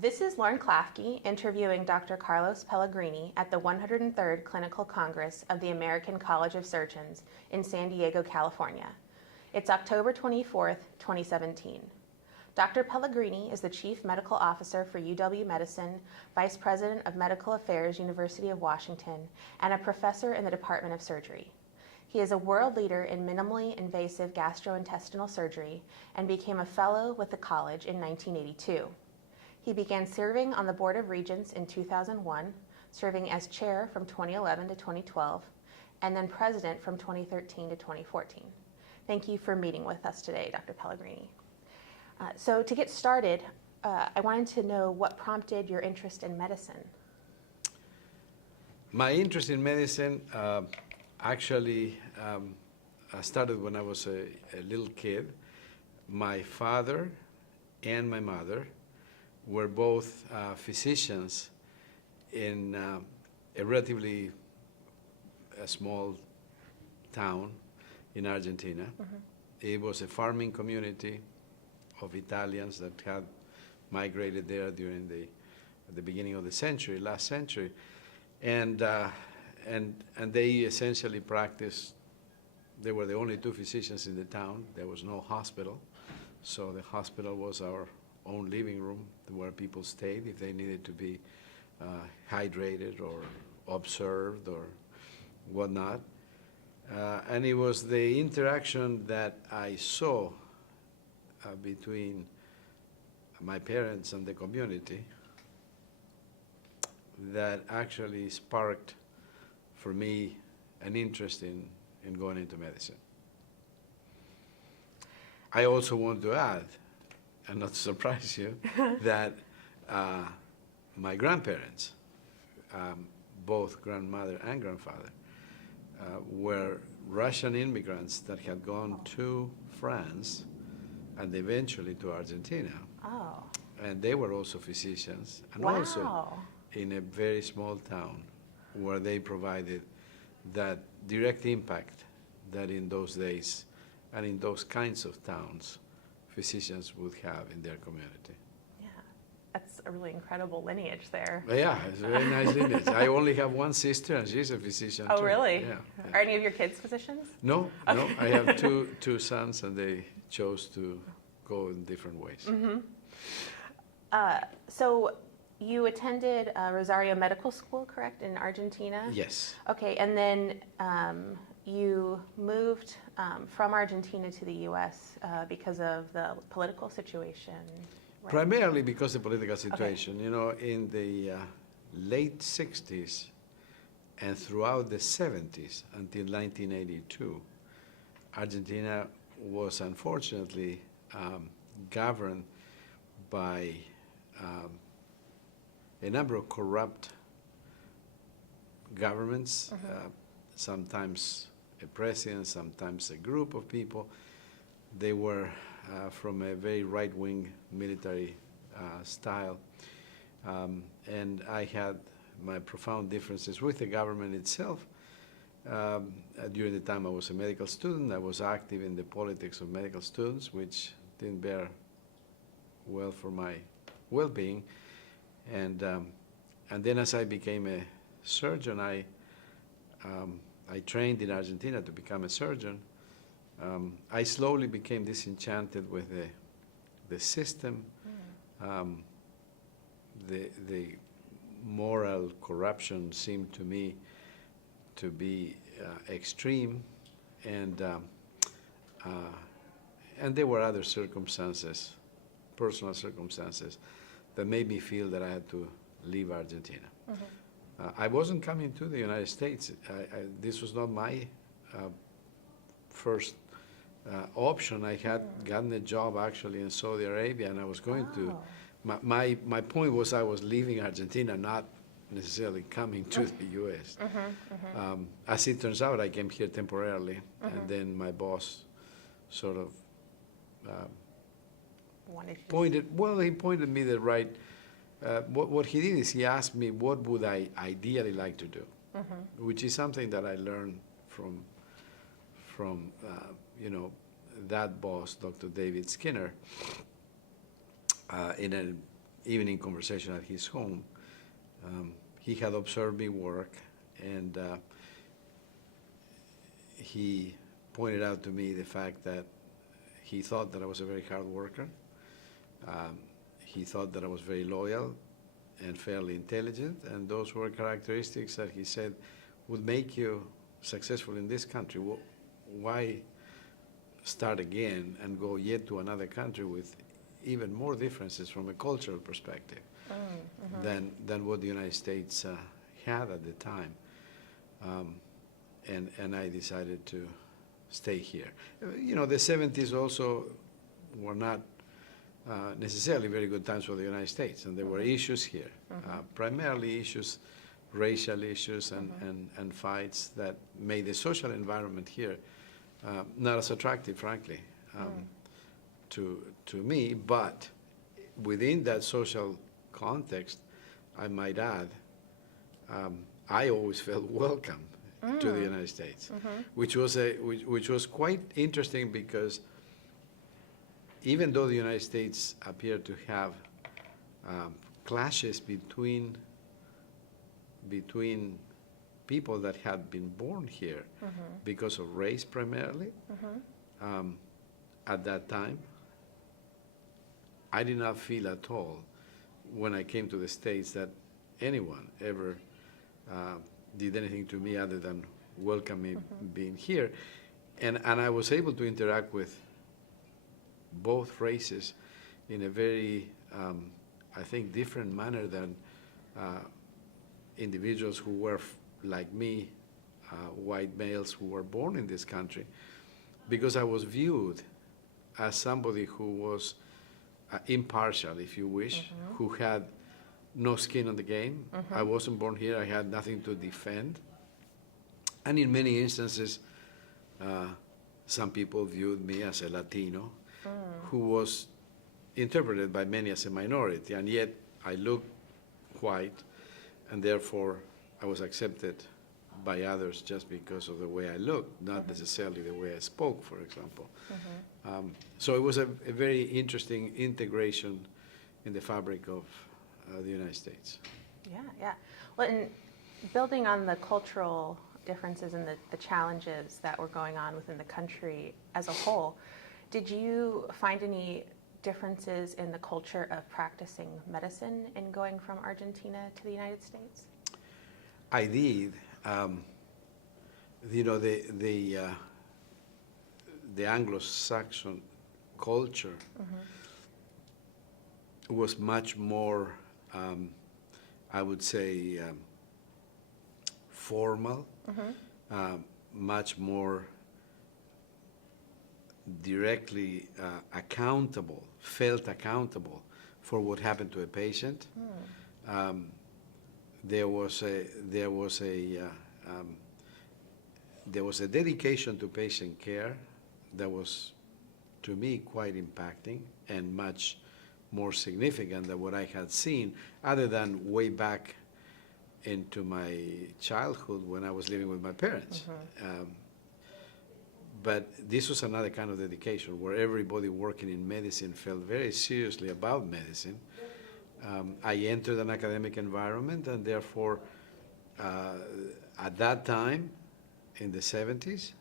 This is Lauren Klafke interviewing Dr. Carlos Pellegrini at the 103rd Clinical Congress of the American College of Surgeons in San Diego, California. It's October 24th, 2017. Dr. Pellegrini is the Chief Medical Officer for UW-Medicine, Vice President of Medical Affairs, University of Washington, and a professor in the Department of Surgery. He is a world leader in minimally invasive gastrointestinal surgery and became a fellow with the college in 1982. He began serving on the Board of Regents in 2001, serving as chair from 2011 to 2012, and then president from 2013 to 2014. Thank you for meeting with us today, Dr. Pellegrini. So to get started, I wanted to know what prompted your interest in medicine. My interest in medicine actually started when I was a little kid. My father and my mother were both physicians in a relatively small town in Argentina. Mm-hmm. It was a farming community of Italians that had migrated there during the beginning of the century, last century, and they essentially practiced. They were the only two physicians in the town. There was no hospital, so the hospital was our own living room where people stayed if they needed to be hydrated or observed or whatnot. And it was the interaction that I saw between my parents and the community that actually sparked for me an interest in going into medicine. I also want to add, and not to surprise you, that my grandparents, both grandmother and grandfather, were Russian immigrants that had gone to France and eventually to Argentina. Oh. And they were also physicians, and wow. also in a very small town where they provided that direct impact that in those days and in those kinds of towns physicians would have in their community. Yeah, that's a really incredible lineage there. Yeah, it's a very nice lineage. I only have one sister, and she's a physician Oh, too. really? Yeah. Are any of your kids physicians? No, no. I have two sons, and they chose to go in different ways. Mm-hmm. So you attended Rosario Medical School, correct, in Argentina? Yes. Okay, and then you moved from Argentina to the U.S. Because of the political situation, right? Primarily because of the political situation. Okay. You know, in the late 60s and throughout the 70s until 1982, Argentina was unfortunately governed by a number of corrupt governments, mm-hmm. Sometimes a president, sometimes a group of people. They were from a very right-wing military style. And I had my profound differences with the government itself. During the time I was a medical student, I was active in the politics of medical students, which didn't bear well for my well-being. And then as I became a surgeon, I trained in Argentina to become a surgeon. I slowly became disenchanted with the system, the moral corruption seemed to me to be extreme, and there were other circumstances, personal circumstances, that made me feel that I had to leave Argentina. Mm-hmm. I wasn't coming to the United States. This was not my first option. I had gotten a job actually in Saudi Arabia, and I was going to. My point was I was leaving Argentina, not necessarily coming to the U.S. Mm-hmm, mm-hmm. As it turns out, I came here temporarily, mm-hmm. and then my boss sort of he pointed me the right. What he did is he asked me what would I ideally like to do, mm-hmm. which is something that I learned from that boss, Dr. David Skinner, in evening conversation at his home, he had observed me work, and he pointed out to me the fact that he thought that I was a very hard worker. He thought that I was very loyal and fairly intelligent, and those were characteristics that he said would make you successful in this country. Why start again and go yet to another country with even more differences from a cultural perspective than what the United States had at the time? And I decided to stay here. You know, the 70s also were not necessarily very good times for the United States, and there were issues here, primarily issues, racial issues and fights that made the social environment here not as attractive, frankly, to me. But within that social context, I might add, I always felt welcome to the United States, which was quite interesting, because even though the United States appeared to have clashes between people that had been born here because of race primarily, at that time, I did not feel at all when I came to the States that anyone ever did anything to me other than welcome me being here. And I was able to interact with both races in a very, I think, different manner than individuals who were like me, white males who were born in this country, because I was viewed as somebody who was impartial, if you wish, who had no skin on the game. I wasn't born here. I had nothing to defend. And in many instances, some people viewed me as a Latino who was interpreted by many as a minority, and yet I looked white, and therefore I was accepted by others just because of the way I looked, not necessarily the way I spoke, for example. So it was a very interesting integration in the fabric of the United States. Yeah. Well, and building on the cultural differences and the challenges that were going on within the country as a whole, did you find any differences in the culture of practicing medicine in going from Argentina to the United States? I did. You know, the Anglo-Saxon culture was much more, I would say, formal, much more directly felt accountable for what happened to a patient. There was a dedication to patient care that was, to me, quite impacting and much more significant than what I had seen, other than way back into my childhood when I was living with my parents. But this was another kind of dedication where everybody working in medicine felt very seriously about medicine. I entered an academic environment, and therefore, at that time, in the 70s,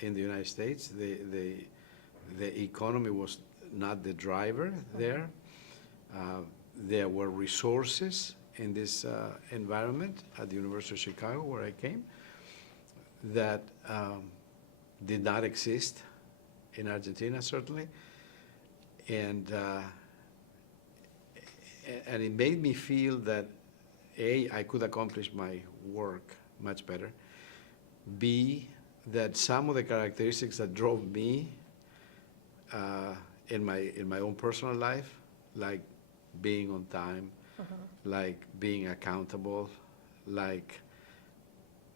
in the United States, the economy was not the driver there. There were resources in this environment at the University of Chicago, where I came, that did not exist in Argentina, certainly. And it made me feel that, A, I could accomplish my work much better. B, that some of the characteristics that drove me in my own personal life, like being on time, like being accountable, like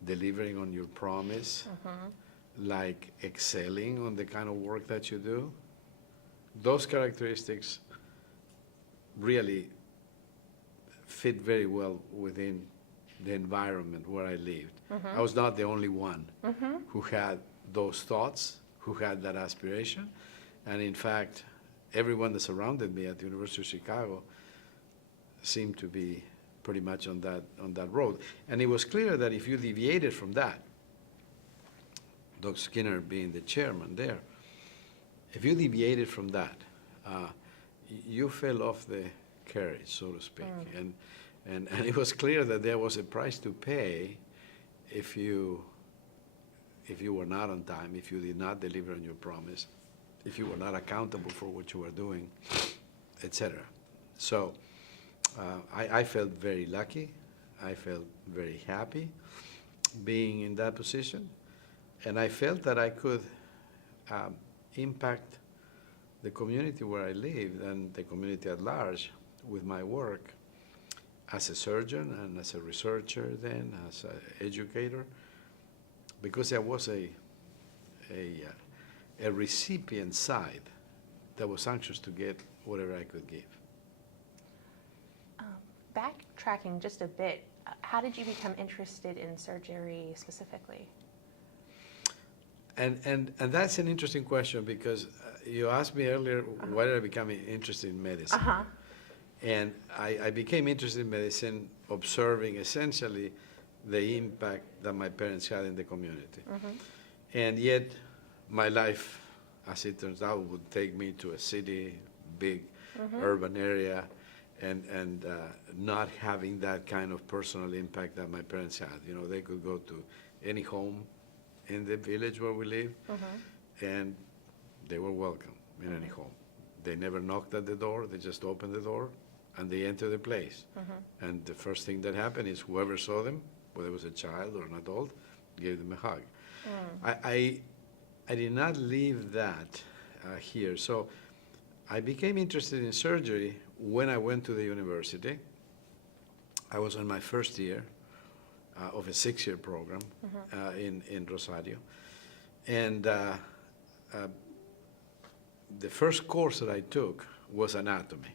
delivering on your promise, like excelling on the kind of work that you do, those characteristics really fit very well within the environment where I lived. I was not the only one who had those thoughts, who had that aspiration. And in fact, everyone that surrounded me at the University of Chicago seemed to be pretty much on that road. And it was clear that if you deviated from that, Dr. Skinner being the chairman there, if you deviated from that, you fell off the carriage, so to speak. And it was clear that there was a price to pay if you were not on time, if you did not deliver on your promise, if you were not accountable for what you were doing, etc. So I felt very lucky. I felt very happy being in that position. And I felt that I could impact the community where I lived and the community at large with my work as a surgeon and as a researcher then, as an educator, because there was a recipient side that was anxious to get whatever I could give. Backtracking just a bit, how did you become interested in surgery specifically? And that's an interesting question, because you asked me earlier, why did I become interested in medicine? And I became interested in medicine observing essentially the impact that my parents had in the community. And yet my life, as it turns out, would take me to a city, big urban area, and not having that kind of personal impact that my parents had. You know, they could go to any home in the village where we live, and they were welcome in any home. They never knocked at the door, they just opened the door, and they entered the place. And the first thing that happened is whoever saw them, whether it was a child or an adult, gave them a hug. I did not leave that here. So I became interested in surgery when I went to the university. I was in my first year of a 6-year program in Rosario. And the first course that I took was anatomy.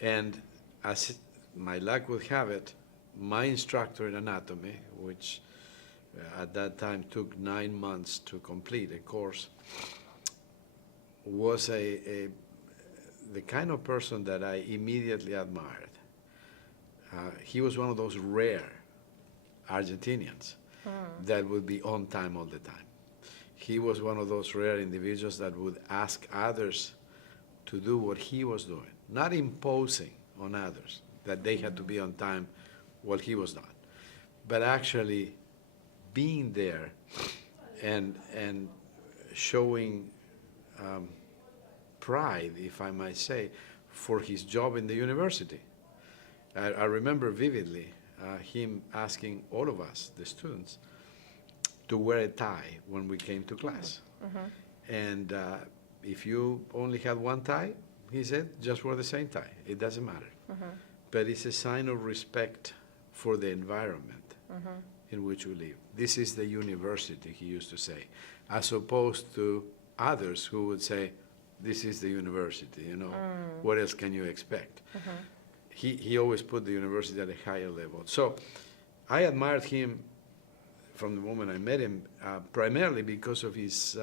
And as my luck would have it, my instructor in anatomy, which at that time took 9 months to complete a course, was the kind of person that I immediately admired. He was one of those rare Argentinians that would be on time all the time. He was one of those rare individuals that would ask others to do what he was doing, not imposing on others that they had to be on time while he was not, but actually being there and showing pride, if I might say, for his job in the university. I remember vividly him asking all of us, the students, to wear a tie when we came to class. And if you only had one tie, he said, just wear the same tie. It doesn't matter. But it's a sign of respect for the environment in which we live. This is the university, he used to say, as opposed to others who would say, this is the university, you know, what else can you expect? He always put the university at a higher level. So I admired him from the moment I met him, primarily because of his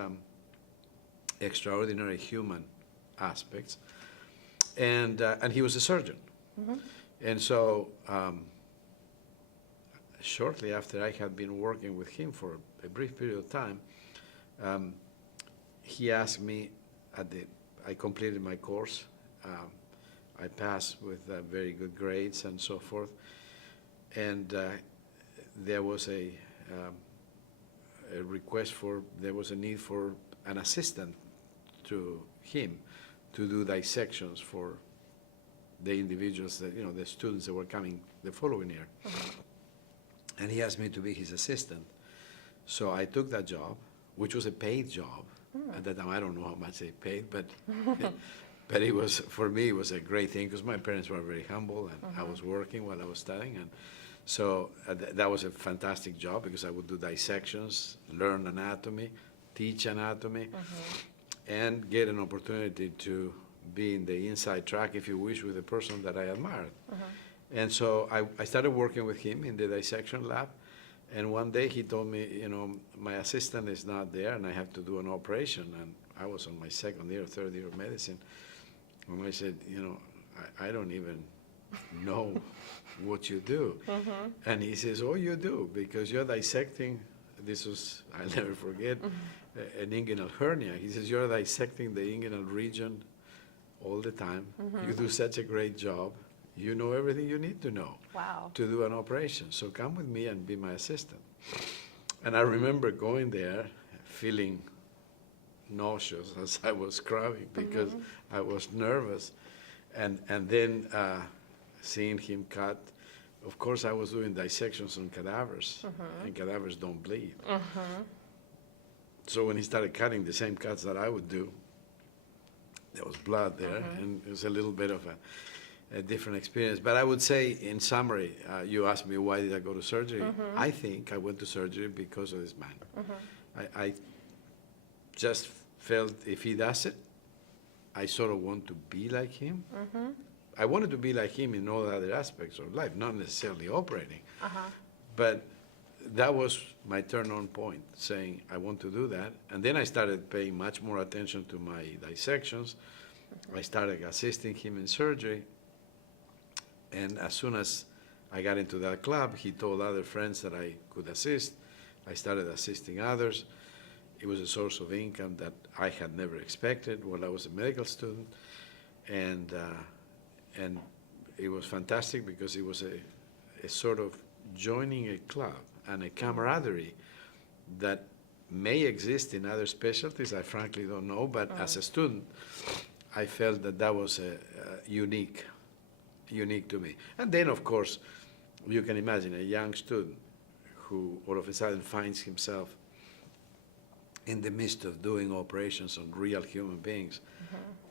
extraordinary human aspects. And he was a surgeon. And so shortly after I had been working with him for a brief period of time, he asked me, I completed my course. I passed with very good grades and so forth. And there was a request there was a need for an assistant to him to do dissections for the individuals that, you know, the students that were coming the following year. And he asked me to be his assistant. So I took that job, which was a paid job. At that time, I don't know how much they paid, but but it was, for me, it was a great thing because my parents were very humble, and I was working while I was studying. And so that was a fantastic job because I would do dissections, learn anatomy, teach anatomy, and get an opportunity to be in the inside track, if you wish, with a person that I admired. And so I started working with him in the dissection lab. And one day he told me, you know, my assistant is not there and I have to do an operation. And I was on my second year, third year of medicine. And I said, you know, I don't even know what you do. And he says, oh, you do, because you're dissecting, this was, I'll never forget, an inguinal hernia. He says, you're dissecting the inguinal region all the time. You do such a great job. You know everything you need to know Wow. to do an operation. So come with me and be my assistant. And I remember going there feeling nauseous as I was crying because I was nervous. And then seeing him cut, of course I was doing dissections on cadavers, and cadavers don't bleed. So when he started cutting the same cuts that I would do, there was blood there, and it was a little bit of a different experience. But I would say, in summary, you asked me why did I go to surgery. I think I went to surgery because of this man. I just felt if he does it, I sort of want to be like him. I wanted to be like him in all other aspects of life, not necessarily operating. But that was my turn-on point, saying I want to do that. And then I started paying much more attention to my dissections. I started assisting him in surgery. And as soon as I got into that club, he told other friends that I could assist. I started assisting others. It was a source of income that I had never expected while I was a medical student. And it was fantastic because it was a sort of joining a club and a camaraderie that may exist in other specialties. I frankly don't know, but as a student, I felt that that was unique to me. And then, of course, you can imagine a young student who all of a sudden finds himself in the midst of doing operations on real human beings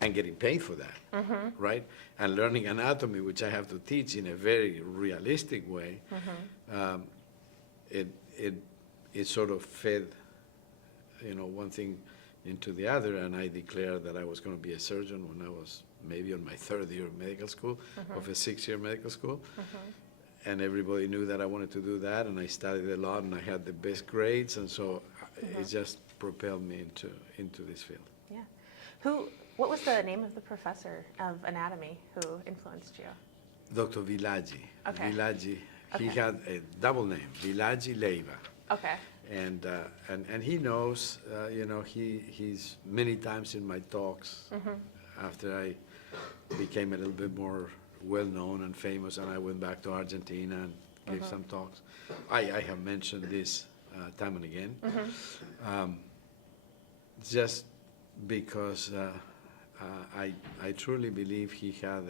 and getting paid for that, right? And learning anatomy, which I have to teach in a very realistic way. It sort of fed, one thing into the other, and I declared that I was going to be a surgeon when I was maybe on my third year of medical school, of a 6-year medical school. And everybody knew that I wanted to do that, and I studied a lot, and I had the best grades, and so it just propelled me into this field. Yeah. What was the name of the professor of anatomy who influenced you? Dr. Villaggi. Okay. Villaggi. Okay. He had a double name, Villaggi Leiva. Okay. And he knows, he's many times in my talks after I became a little bit more well-known and famous, and I went back to Argentina and gave some talks. I have mentioned this time and again, just because I truly believe he had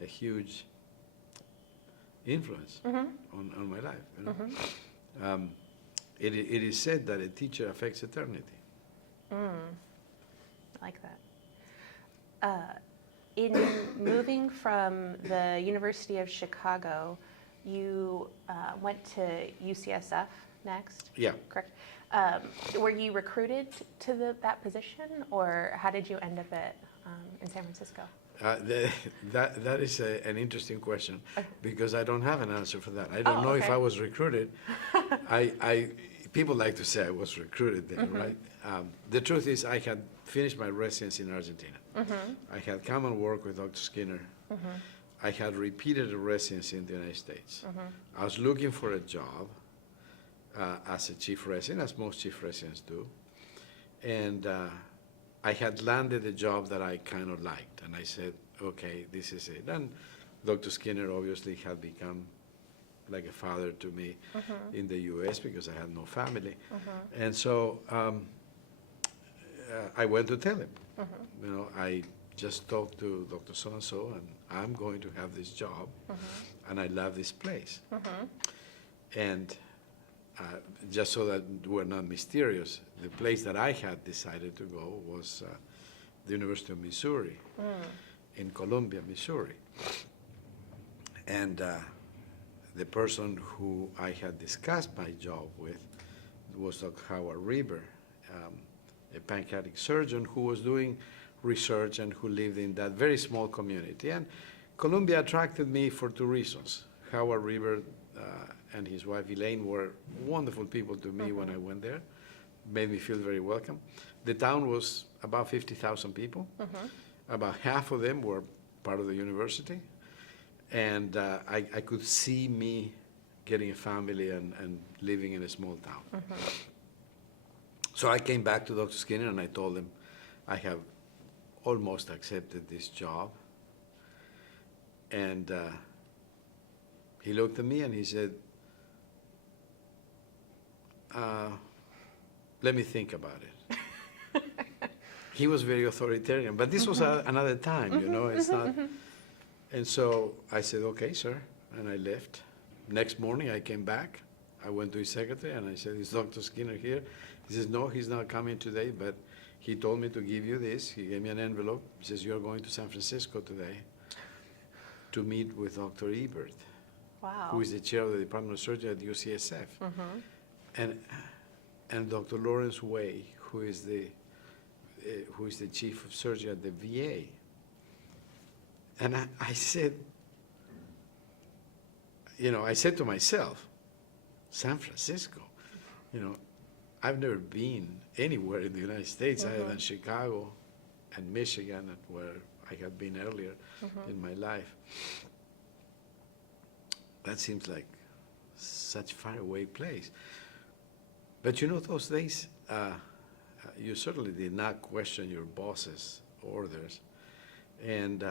a huge influence on my life. It is said that a teacher affects eternity. I like that. In moving from the University of Chicago, you went to UCSF next? Yeah. Correct. Were you recruited to that position, or how did you end up in San Francisco? That is an interesting question, because I don't have an answer for that. I don't know if I was recruited. People like to say I was recruited there, right? The truth is I had finished my residency in Argentina. I had come and worked with Dr. Skinner. I had repeated a residency in the United States. I was looking for a job as a chief resident, as most chief residents do. And I had landed a job that I kind of liked. And I said, okay, this is it. And Dr. Skinner obviously had become like a father to me in the U.S. because I had no family. And so I went to tell him, I just talked to Dr. So-and-so, and I'm going to have this job, and I love this place. And just so that we're not mysterious, the place that I had decided to go was the University of Missouri, in Columbia, Missouri. And the person who I had discussed my job with was Dr. Howard Reber, a pancreatic surgeon who was doing research and who lived in that very small community. And Columbia attracted me for two reasons. Howard Reber and his wife Elaine were wonderful people to me when I went there, made me feel very welcome. The town was about 50,000 people. About half of them were part of the university. And I could see me getting a family and living in a small town. Mm-hmm. So I came back to Dr. Skinner and I told him I have almost accepted this job. And he looked at me and he said, let me think about it. He was very authoritarian, but this was another time, you know, it's not. And so I said, okay, sir, and I left. Next morning I came back. I went to his secretary and I said, is Dr. Skinner here? He says, no, he's not coming today, but he told me to give you this. He gave me an envelope. He says, you're going to San Francisco today to meet with Dr. Ebert, Wow. who is the chair of the Department of Surgery at UCSF. Mm-hmm. And Dr. Lawrence Way, who is the chief of surgery at the VA. And I said, you know, I said to myself, San Francisco, you know, I've never been anywhere in the United States other than Chicago and Michigan, where I had been earlier in my life. That seems like such faraway place. But you know, those days, you certainly did not question your boss's orders. And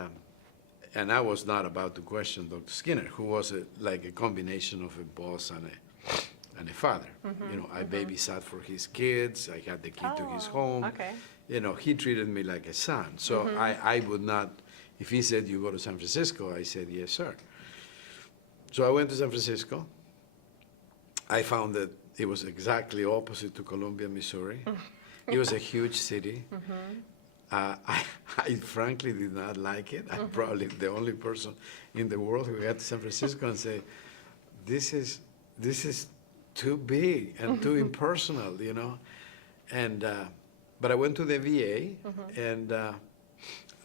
I was not about to question Dr. Skinner, who was like a combination of a boss and a father. You know, I babysat for his kids. I had the key to his home. Okay. You know, he treated me like a son. So I would not, if he said, you go to San Francisco, I said, yes, sir. So I went to San Francisco. I found that it was exactly opposite to Columbia, Missouri. It was a huge city. I frankly did not like it. I'm probably the only person in the world who got to San Francisco and say, this is too big and too impersonal, you know. And but I went to the VA, and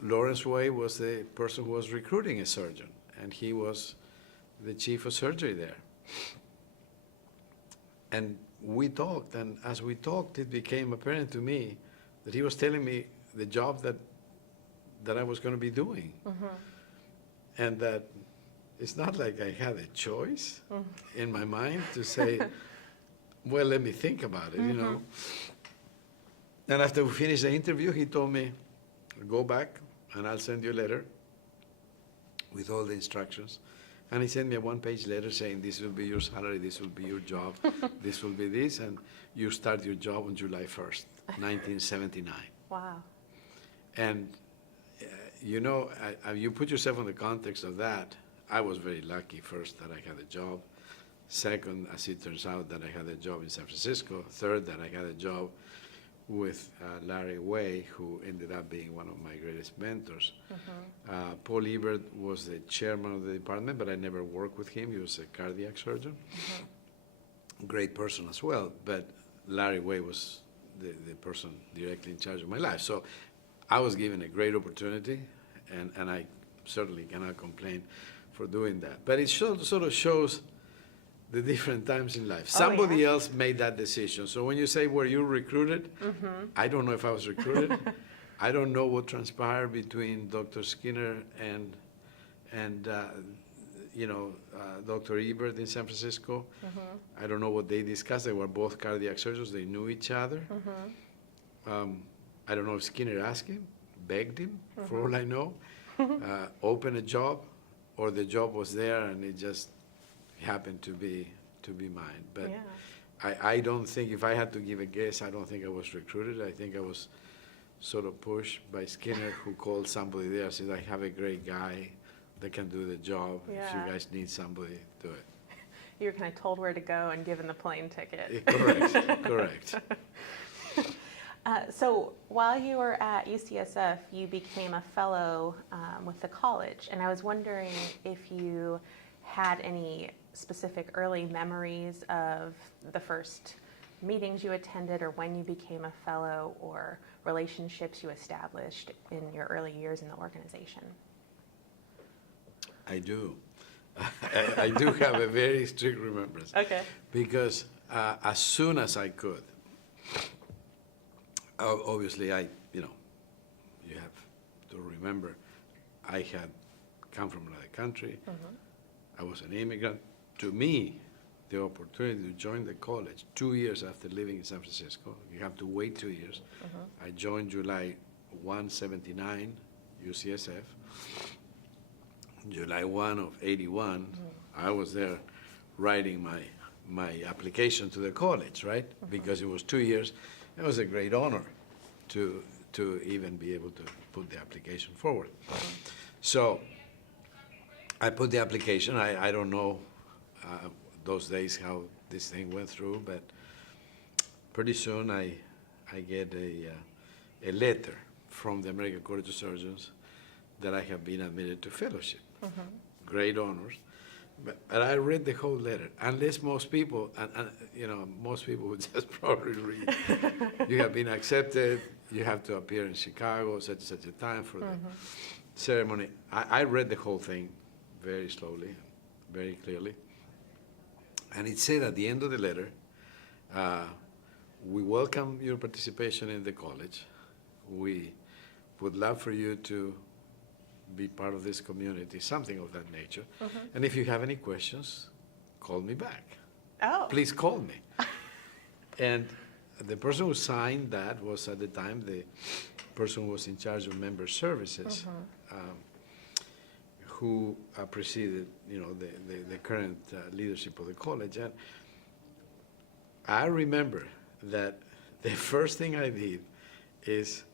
Lawrence Way was the person who was recruiting a surgeon, and he was the chief of surgery there. And we talked, and as we talked, it became apparent to me that he was telling me the job that I was going to be doing. And that it's not like I had a choice in my mind to say, well, let me think about it, you know. And after we finished the interview, he told me, go back and I'll send you a letter with all the instructions. And he sent me a one-page letter saying, this will be your salary, this will be your job, this will be this, and you start your job on July 1st, 1979. Wow. And, you know, you put yourself in the context of that. I was very lucky, first, that I had a job. Second, as it turns out, that I had a job in San Francisco. Third, that I had a job with Larry Way, who ended up being one of my greatest mentors. Paul Ebert was the chairman of the department, but I never worked with him. He was a cardiac surgeon. Great person as well, but Larry Way was the person directly in charge of my life. So I was given a great opportunity, and I certainly cannot complain for doing that. But it sort of shows the different times in life. Somebody else made that decision. So when you say, were you recruited? I don't know if I was recruited. I don't know what transpired between Dr. Skinner and you know, Dr. Ebert in San Francisco. I don't know what they discussed. They were both cardiac surgeons. They knew each other. I don't know if Skinner asked him, begged him, for all I know, open a job, or the job was there and it just happened to be mine. But I don't think, if I had to give a guess, I don't think I was recruited. I think I was sort of pushed by Skinner, who called somebody there and said, I have a great guy that can do the job. If you guys need somebody, do it. You were kind of told where to go and given the plane ticket. Correct. So while you were at UCSF, you became a fellow with the college, and I was wondering if you had any specific early memories of the first meetings you attended, or when you became a fellow, or relationships you established in your early years in the organization. I do. I do have a very strict remembrance. Okay. Because as soon as I could, obviously you have to remember, I had come from another country. I was an immigrant. To me, the opportunity to join the college 2 years after living in San Francisco, you have to wait 2 years. I joined July 179, UCSF. July 1 of 81, I was there writing my application to the college, right? Because it was 2 years. It was a great honor to even be able to put the application forward. So I put the application. I don't know those days how this thing went through, but pretty soon I get a letter from the American College of Surgeons that I have been admitted to fellowship. Great honors. But I read the whole letter. Unless most people, and most people would just probably read, you have been accepted, you have to appear in Chicago, such a time for the ceremony. I read the whole thing very slowly, very clearly. And it said at the end of the letter, we welcome your participation in the college. We would love for you to be part of this community, something of that nature. And if you have any questions, call me back. Oh. Please call me. And the person who signed that was at the time the person who was in charge of member services, who preceded the current leadership of the college. And I remember that the first thing I did is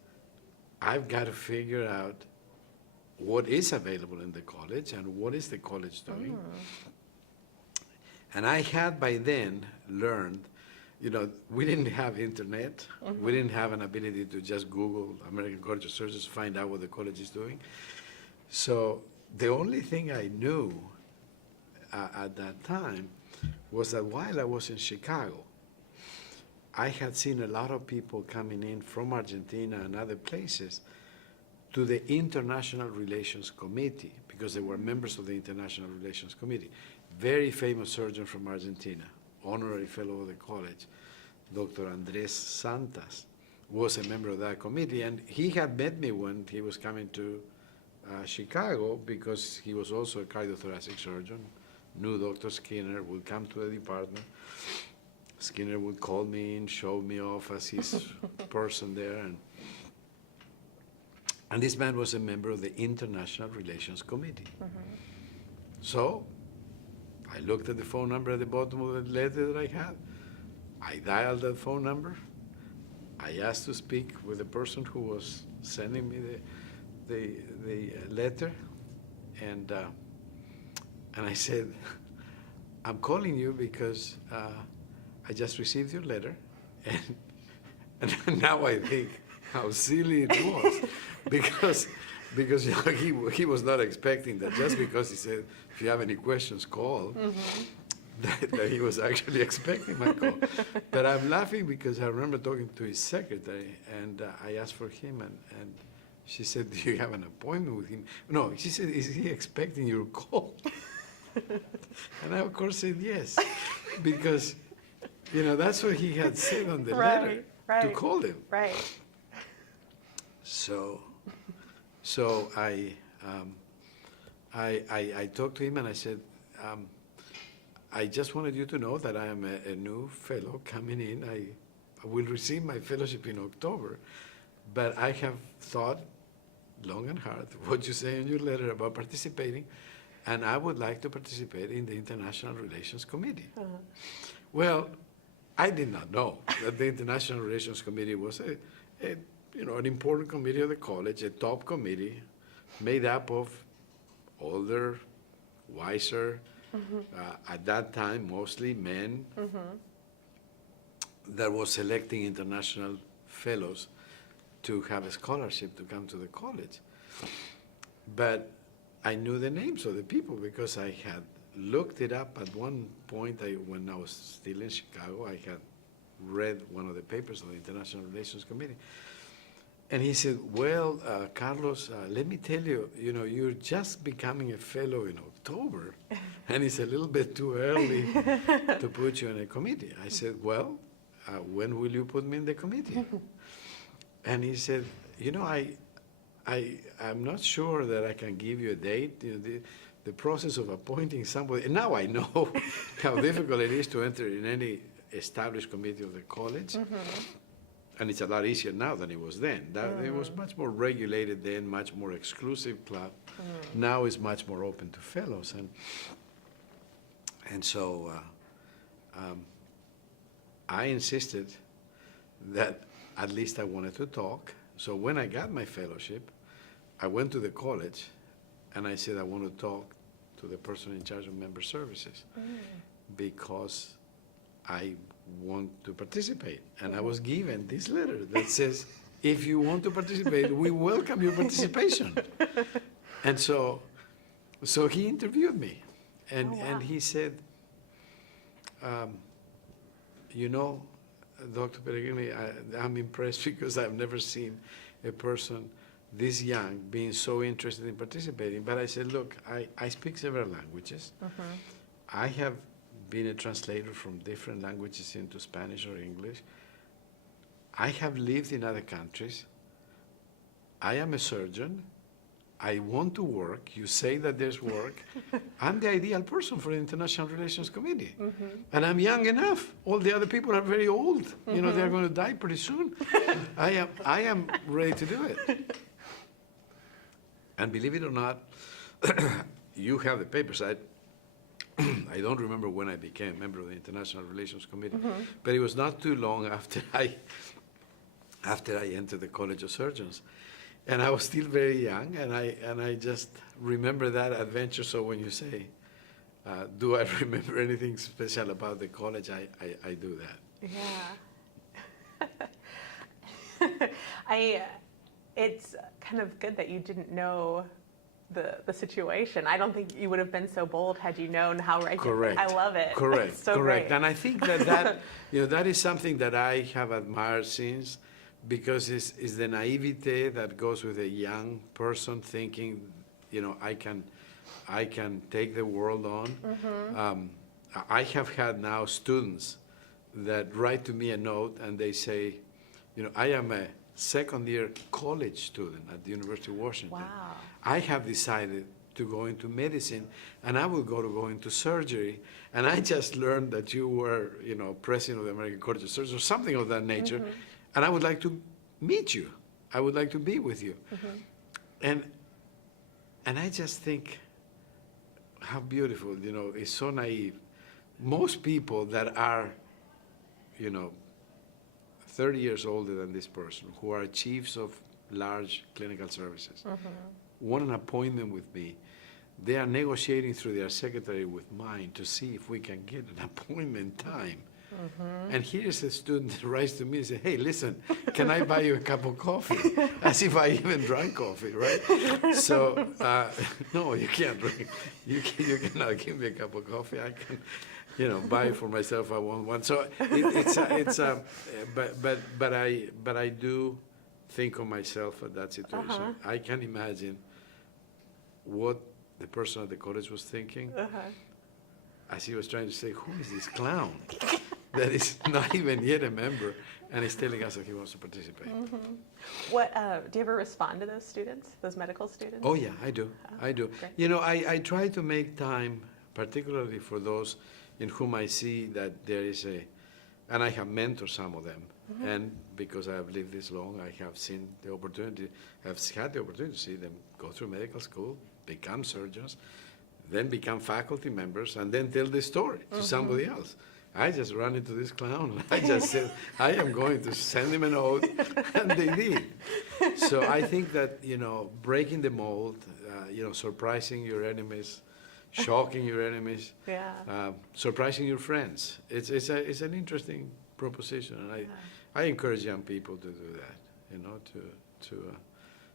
I've got to figure out what is available in the college and what is the college doing. And I had by then learned, we didn't have internet. We didn't have an ability to just Google American College of Surgeons to find out what the college is doing. So the only thing I knew at that time was that while I was in Chicago, I had seen a lot of people coming in from Argentina and other places to the International Relations Committee, because they were members of the International Relations Committee. Very famous surgeon from Argentina, honorary fellow of the college, Dr. Andres Santas, was a member of that committee, and he had met me when he was coming to Chicago, because he was also a cardiothoracic surgeon, knew Dr. Skinner, would come to the department. Skinner would call me in, show me off as his person there, and this man was a member of the International Relations Committee. So I looked at the phone number at the bottom of the letter that I had. I dialed that phone number. I asked to speak with the person who was sending me the letter, and I said, I'm calling you because I just received your letter, and now I think how silly it was, because he was not expecting that just because he said, if you have any questions, call, that he was actually expecting my call. But I'm laughing because I remember talking to his secretary, and I asked for him, and she said, do you have an appointment with him? No, she said, is he expecting your call? And I, of course, said yes, because, that's what he had said on the letter, to call him. Right. So I talked to him and I said, I just wanted you to know that I am a new fellow coming in. I will receive my fellowship in October, but I have thought long and hard what you say in your letter about participating, and I would like to participate in the International Relations Committee. Well, I did not know that the International Relations Committee was an important committee of the college, a top committee made up of older, wiser, at that time mostly men, that was selecting international fellows to have a scholarship to come to the college. But I knew the names of the people because I had looked it up at one point. When I was still in Chicago, I had read one of the papers of the International Relations Committee. And he said, well, Carlos, let me tell you, you're just becoming a fellow in October, and it's a little bit too early to put you in a committee. I said, well, when will you put me in the committee? And he said, I'm not sure that I can give you a date. You know, the process of appointing somebody, and now I know how difficult it is to enter in any established committee of the college. And it's a lot easier now than it was then. It was much more regulated then, much more exclusive club. Now it's much more open to fellows. And so I insisted that at least I wanted to talk. So when I got my fellowship, I went to the college and I said, I want to talk to the person in charge of member services because I want to participate. And I was given this letter that says, if you want to participate, we welcome your participation. And so he interviewed me, and he said, you know, Dr. Pellegrini, I'm impressed because I've never seen a person this young being so interested in participating. But I said, look, I speak several languages. I have been a translator from different languages into Spanish or English. I have lived in other countries. I am a surgeon. I want to work. You say that there's work. I'm the ideal person for the International Relations Committee. And I'm young enough. All the other people are very old. You know, they're going to die pretty soon. I am ready to do it. And believe it or not, you have the papers. I don't remember when I became a member of the International Relations Committee, but it was not too long after I entered the College of Surgeons. And I was still very young, and I just remember that adventure. So when you say, do I remember anything special about the college, I do that. Yeah. It's kind of good that you didn't know the situation. I don't think you would have been so bold had you known how right. Correct. I love it. Correct. It's so correct. Great. And I think that you know, that is something that I have admired since, because it's the naivete that goes with a young person thinking, you know, I can take the world on. I have had now students that write to me a note and they say, you know, I am a second-year college student at the University of Washington. Wow. I have decided to go into medicine, and I will go into surgery. And I just learned that you were, you know, president of the American College of Surgeons or something of that nature, and I would like to meet you. I would like to be with you. And I just think how beautiful, you know, it's so naive. Most people that are, you know, 30 years older than this person, who are chiefs of large clinical services, want an appointment with me. They are negotiating through their secretary with mine to see if we can get an appointment time. And here's a student that writes to me and says, hey, listen, can I buy you a cup of coffee? As if I even drank coffee, right? So, no, you can't drink. You cannot give me a cup of coffee. I can, you know, buy for myself. I want one. So but I do think of myself at that situation. I can imagine what the person at the college was thinking as he was trying to say, who is this clown that is not even yet a member and is telling us that he wants to participate? What do you ever respond to those students, those medical students? Oh yeah, I do. I do. Great. You know, I try to make time, particularly for those in whom I see that there is and I have mentored some of them, and because I have lived this long, I have seen the opportunity, have had the opportunity to see them go through medical school, become surgeons, then become faculty members, and then tell the story to somebody else. I just ran into this clown, and I just said, I am going to send him a note, and they did. So I think that, you know, breaking the mold, you know, surprising your enemies, shocking your enemies, surprising your friends. It's an interesting proposition, and I encourage young people to do that. You know, to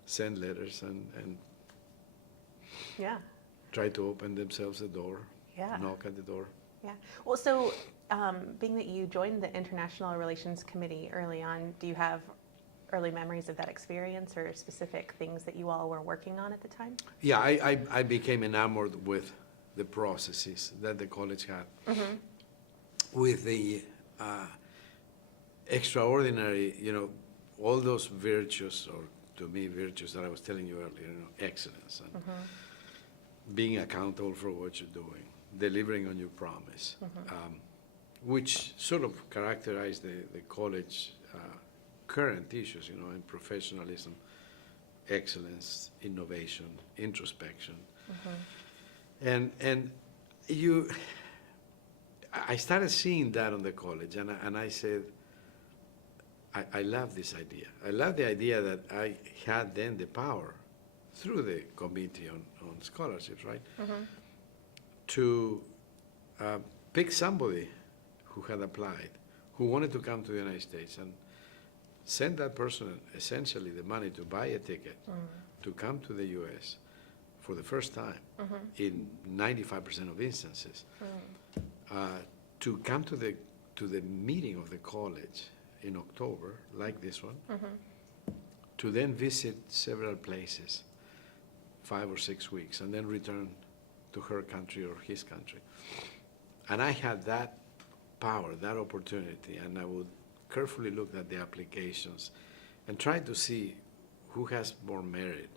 send letters and try to open themselves a door, knock at the door. Yeah. Well, so being that you joined the International Relations Committee early on, do you have early memories of that experience or specific things that you all were working on at the time? Yeah, I became enamored with the processes that the college had, with the extraordinary, you know, all those virtues or to me, virtues that I was telling you earlier, excellence and being accountable for what you're doing, delivering on your promise, which sort of characterize the college current issues, and professionalism, excellence, innovation, introspection. And I started seeing that on the college, and I said, I love this idea. I love the idea that I had then the power through the committee on scholarships, right? To pick somebody who had applied, who wanted to come to the United States, and send that person essentially the money to buy a ticket to come to the U.S. for the first time in 95% of instances, to come to the meeting of the college in October, like this one, to then visit several places, 5 or 6 weeks, and then return to her country or his country. And I had that power, that opportunity, and I would carefully look at the applications and try to see who has more merit,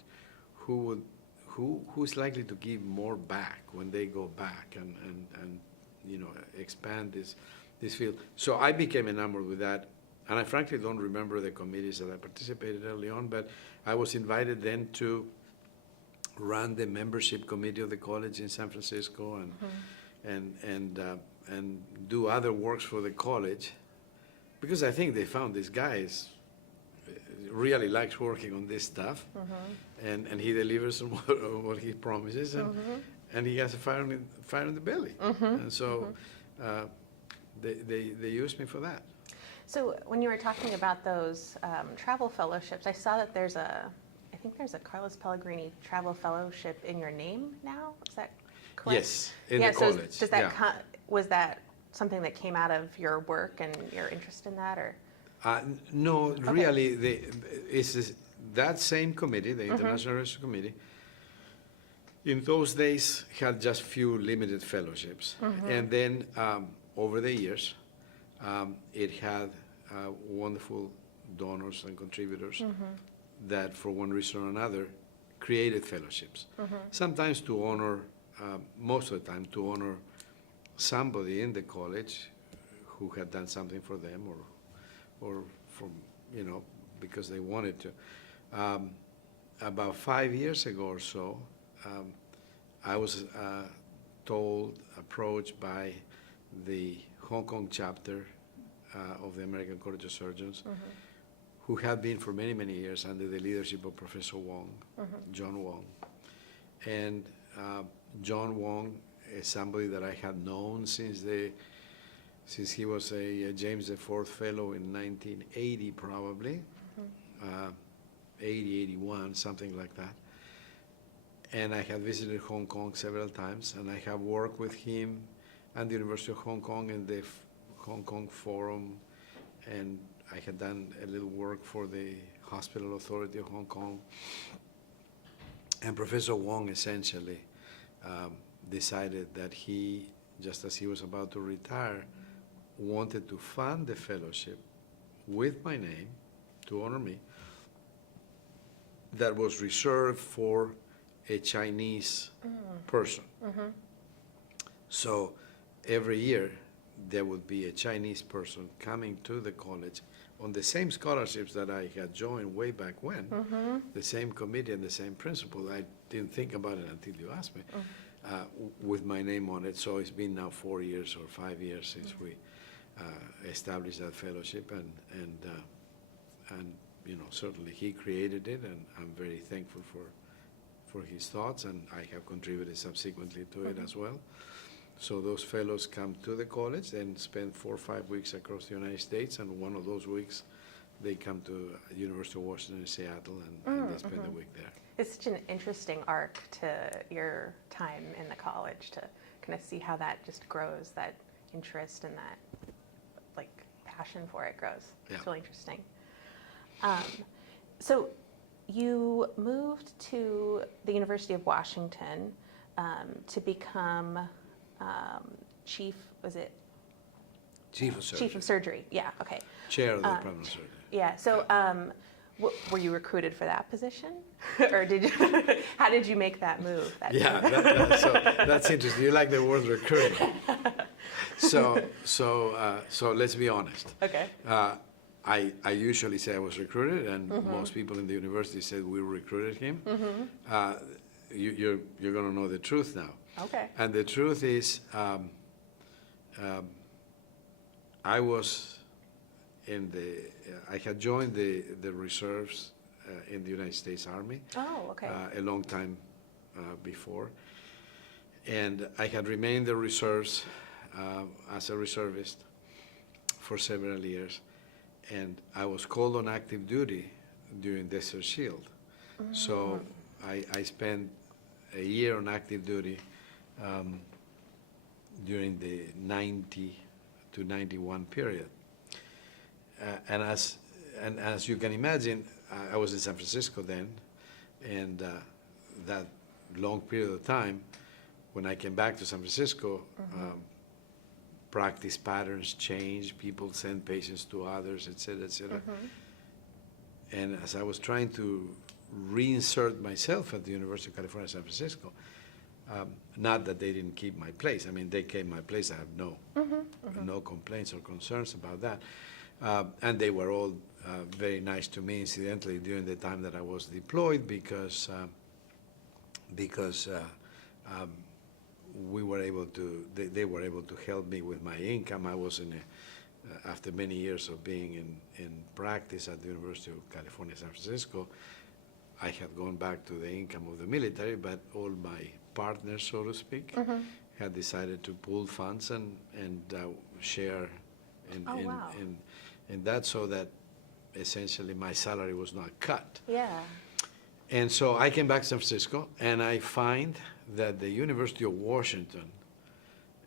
who's likely to give more back when they go back and expand this field. So I became enamored with that, and I frankly don't remember the committees that I participated early on, but I was invited then to run the membership committee of the college in San Francisco and do other works for the college, because I think they found this guy really likes working on this stuff, and he delivers on what he promises, and he has a fire in the belly, and so they used me for that. So when you were talking about those travel fellowships, I saw that I think there's a Carlos Pellegrini travel fellowship in your name now. Is that correct? Yes, in the college. So does that was that something that came out of your work and your interest in that, or? No, really, it's that same committee, the International Relations Committee, in those days had just few limited fellowships. And then over the years, it had wonderful donors and contributors that, for one reason or another, created fellowships. Sometimes to honor, most of the time, to honor somebody in the college who had done something for them, or from, because they wanted to. About 5 years ago or so, I was approached by the Hong Kong chapter of the American College of Surgeons, who had been for many, many years under the leadership of Professor Wong, John Wong. And John Wong is somebody that I had known since he was a James IV Fellow in 1980, probably, 80, 81, something like that. And I had visited Hong Kong several times, and I have worked with him and the University of Hong Kong and the Hong Kong Forum, and I had done a little work for the Hospital Authority of Hong Kong. And Professor Wong essentially decided that he, just as he was about to retire, wanted to fund the fellowship with my name, to honor me, that was reserved for a Chinese person. So every year there would be a Chinese person coming to the college on the same scholarships that I had joined way back when, the same committee and the same principal. I didn't think about it until you asked me, with my name on it. So it's been now 4 years or 5 years since we established that fellowship, and certainly he created it, and I'm very thankful for his thoughts, and I have contributed subsequently to it as well. So those fellows come to the college and spend 4 or 5 weeks across the United States, and one of those weeks they come to University of Washington in Seattle, and they spend a week there. It's such an interesting arc to your time in the college, to kind of see how that just grows, that interest and that passion for it grows. Yeah. It's really interesting. So you moved to the University of Washington to become chief of surgery. Chief of surgery. Yeah, okay. Chair of the Department of Surgery. Yeah, so Were you recruited for that position, or did you? How did you make that move? Yeah, so that's interesting. You like the word recruiting. So let's be honest. Okay. I usually say I was recruited, and most people in the university said we recruited him. You're going to know the truth now. Okay. And the truth is, I was I had joined the reserves in the United States Army. Oh, okay. A long time before. And I had remained in the reserves as a reservist for several years. And I was called on active duty during Desert Shield. So I spent a year on active duty during the 90 to 91 period. And as you can imagine, I was in San Francisco then, and that long period of time, when I came back to San Francisco, practice patterns change, people send patients to others, et cetera, et cetera. And as I was trying to reinsert myself at the University of California, San Francisco, not that they didn't keep my place. I mean, they kept my place. I have no complaints or concerns about that. And they were all very nice to me, incidentally, during the time that I was deployed, because we were able to, they were able to help me with my income. I was after many years of being in practice at the University of California, San Francisco, I had gone back to the income of the military, but all my partners, so to speak, had decided to pool funds and share in that, so that essentially my salary was not cut. Yeah. And so I came back to San Francisco, and I find that the University of Washington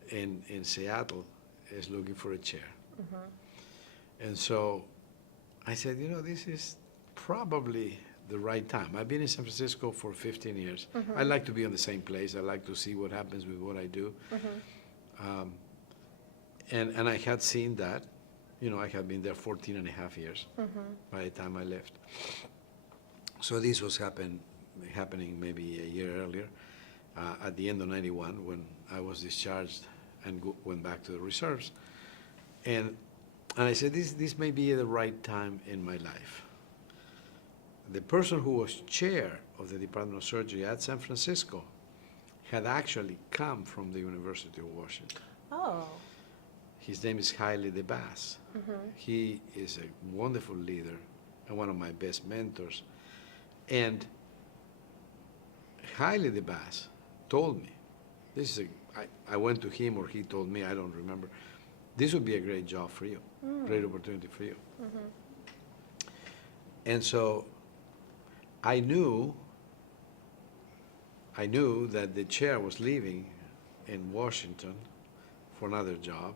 in Seattle is looking for a chair. And so I said, this is probably the right time. I've been in San Francisco for 15 years. I like to be on the same place. I like to see what happens with what I do. And I had seen that. I had been there 14 and a half years by the time I left. So this was happening maybe a year earlier, at the end of 91, when I was discharged and went back to the reserves. And I said, this may be the right time in my life. The person who was chair of the Department of Surgery at San Francisco had actually come from the University of Washington. Oh. His name is Haile DeBass. He is a wonderful leader and one of my best mentors. And Haile DeBass told me, I went to him, or he told me, I don't remember, this would be a great job for you, great opportunity for you. And so I knew that the chair was leaving in Washington for another job.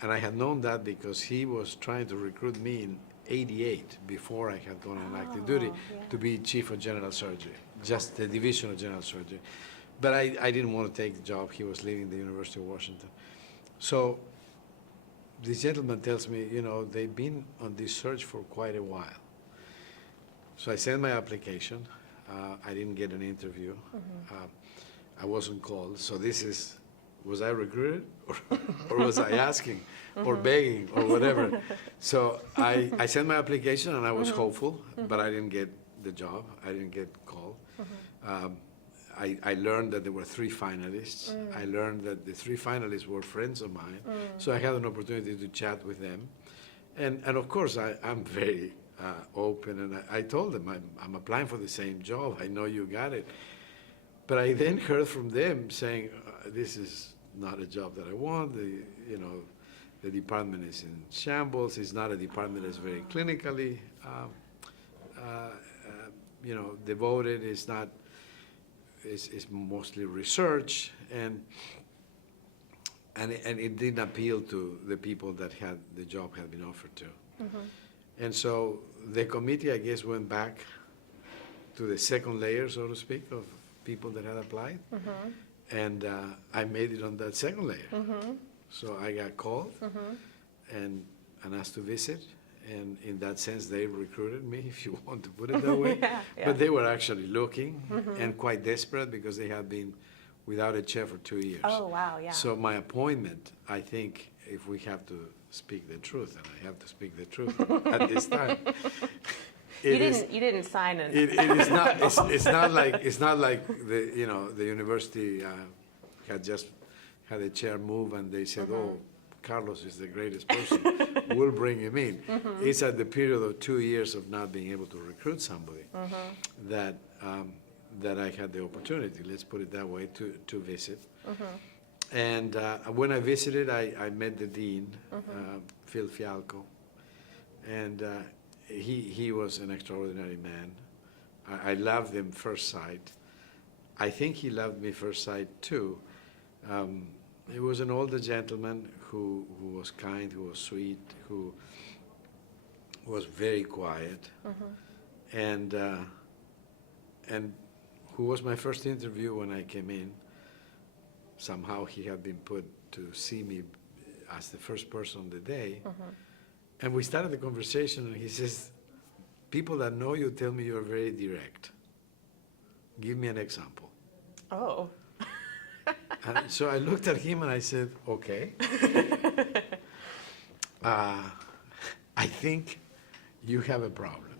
And I had known that because he was trying to recruit me in '88, before I had gone on active duty, to be chief of general surgery, just the division of general surgery. But I didn't want to take the job. He was leaving the University of Washington. So this gentleman tells me, they've been on this search for quite a while. So I sent my application. I didn't get an interview. I wasn't called. So was I recruited, or was I asking, or begging, or whatever? So I sent my application, and I was hopeful, but I didn't get the job. I didn't get called. I learned that there were 3 finalists. I learned that the 3 finalists were friends of mine. So I had an opportunity to chat with them. And of course, I'm very open, and I told them, I'm applying for the same job. I know you got it. But I then heard from them saying, this is not a job that I want. The department is in shambles. It's not a department that's very clinically, devoted. It's not. It's mostly research, and it didn't appeal to the people that the job had been offered to. And so the committee, I guess, went back to the second layer, so to speak, of people that had applied. And I made it on that second layer. So I got called and asked to visit, and in that sense, they recruited me, if you want to put it that way. Yeah. But they were actually looking and quite desperate because they had been without a chair for 2 years. Oh, wow, yeah. So my appointment, I think, if we have to speak the truth, and I have to speak the truth at this time, You didn't sign an. it is not. It's not like the university had just had a chair move and they said, "Oh, Carlos is the greatest person. We'll bring him in." It's at the period of 2 years of not being able to recruit somebody that I had the opportunity. Let's put it that way to visit. And when I visited, I met the dean, Phil Fialco, and he was an extraordinary man. I loved him first sight. I think he loved me first sight too. He was an older gentleman who was kind, who was sweet, who was very quiet, and who was my first interview when I came in. Somehow he had been put to see me as the first person on the day. And we started the conversation, and he says, "People that know you tell me you're very direct. Give me an example." Oh. And so I looked at him and I said, "Okay. I think you have a problem."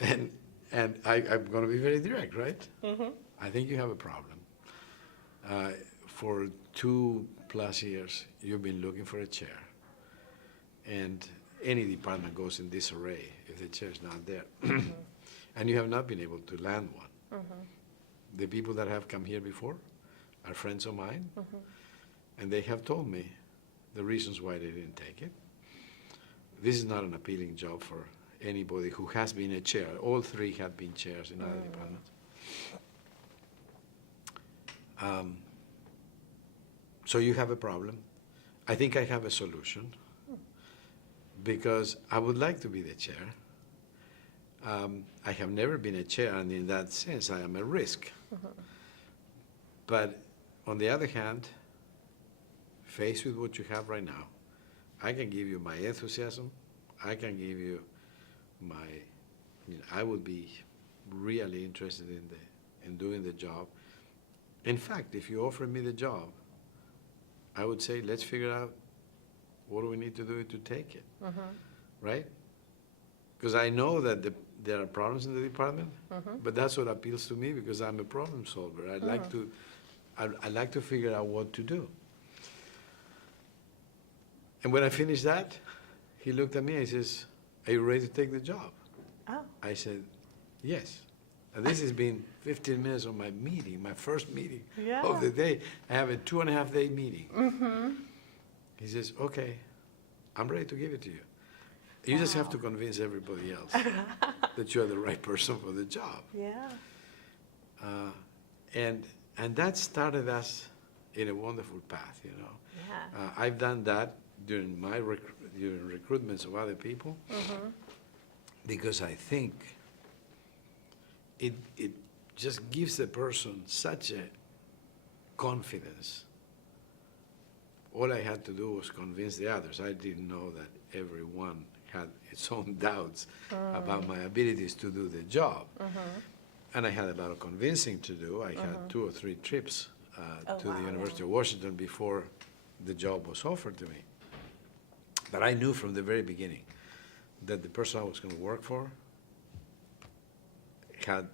And I'm going to be very direct, right? I think you have a problem. For 2+ years, you've been looking for a chair. And any department goes in disarray if the chair is not there. And you have not been able to land one. The people that have come here before are friends of mine, and they have told me the reasons why they didn't take it. This is not an appealing job for anybody who has been a chair. All 3 had been chairs in other departments. So you have a problem. I think I have a solution, because I would like to be the chair. I have never been a chair, and in that sense, I am a risk. But on the other hand, faced with what you have right now, I can give you my enthusiasm. I can give you I would be really interested in doing the job. In fact, if you offer me the job, I would say, let's figure out what do we need to do to take it, right? Because I know that there are problems in the department, but that's what appeals to me, because I'm a problem solver. I like to figure out what to do. And when I finished that, he looked at me and he says, "Are you ready to take the job?" Oh. I said, "Yes." And this has been 15 minutes of my meeting, my first meeting of the day. I have a 2.5-day meeting. He says, "Okay, I'm ready to give it to you. You just have to convince everybody else that you're the right person for the job." Yeah. And that started us in a wonderful path, Yeah. I've done that during my during recruitments of other people, because I think it just gives the person such a confidence. All I had to do was convince the others. I didn't know that everyone had its own doubts about my abilities to do the job. And I had a lot of convincing to do. I had 2 or 3 trips to the University of Washington before the job was offered to me. But I knew from the very beginning that the person I was going to work for had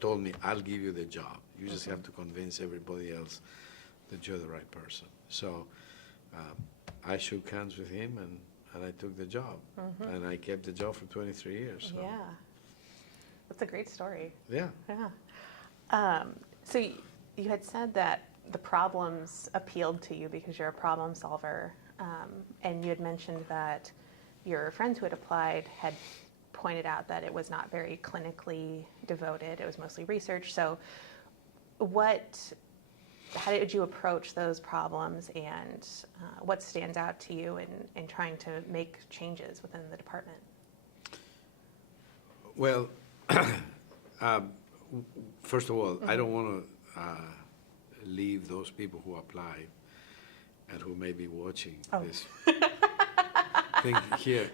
told me, "I'll give you the job. You just have to convince everybody else that you're the right person." So I shook hands with him, and I took the job. And I kept the job for 23 years. So. Yeah. That's a great story. Yeah. Yeah. So you had said that the problems appealed to you because you're a problem solver. And you had mentioned that your friends who had applied had pointed out that it was not very clinically devoted. It was mostly research. So how did you approach those problems, and what stands out to you in trying to make changes within the department? Well, first of all, I don't want to leave those people who applied and who may be watching this thing here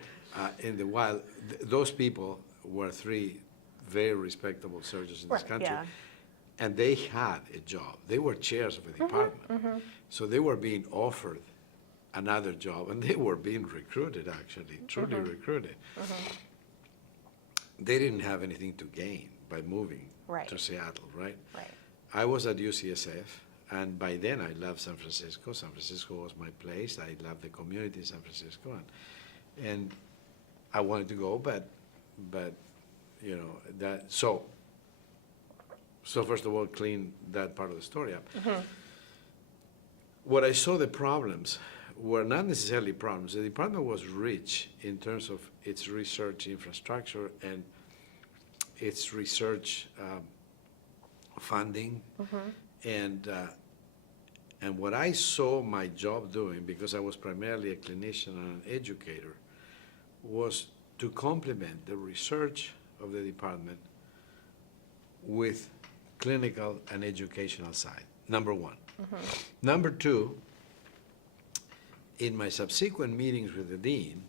in the wild. Those people were three very respectable surgeons in this Right, country. yeah. And they had a job. They were chairs of a department. So they were being offered another job, and they were being recruited, actually, truly recruited. They didn't have anything to gain by moving Right. to Seattle, right? Right. I was at UCSF, and by then I loved San Francisco. San Francisco was my place. I loved the community in San Francisco, and I wanted to go, but you know that. So first of all, clean that part of the story up. What I saw the problems were not necessarily problems. The department was rich in terms of its research infrastructure and its research funding, and what I saw my job doing, because I was primarily a clinician and an educator, was to complement the research of the department with clinical and educational side, number one. Number two, in my subsequent meetings with the dean,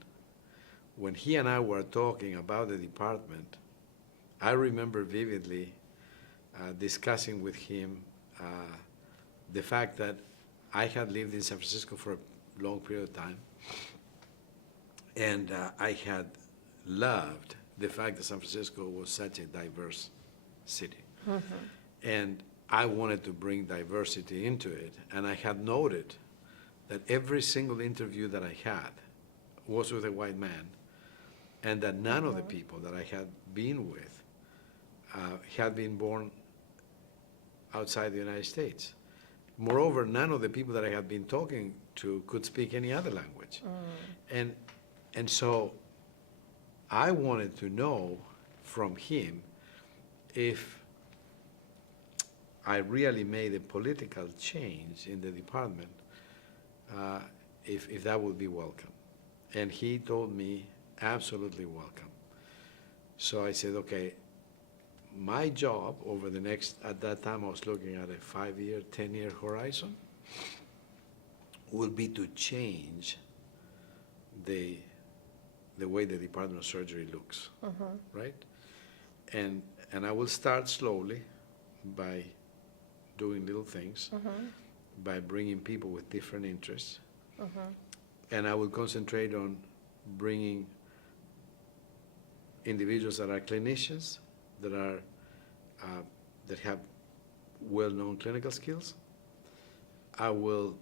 when he and I were talking about the department, I remember vividly discussing with him the fact that I had lived in San Francisco for a long period of time, and I had loved the fact that San Francisco was such a diverse city. And I wanted to bring diversity into it, and I had noted that every single interview that I had was with a white man, and that none of the people that I had been with had been born outside the United States. Moreover, none of the people that I had been talking to could speak any other language. And so I wanted to know from him if I really made a political change in the department, if that would be welcome. And he told me, absolutely welcome. So I said, okay, my job over the next, at that time I was looking at a 5-year, 10-year horizon, will be to change the way the Department of Surgery looks, right? And I will start slowly by doing little things, by bringing people with different interests, and I will concentrate on bringing individuals that are clinicians, that have well-known clinical skills. I will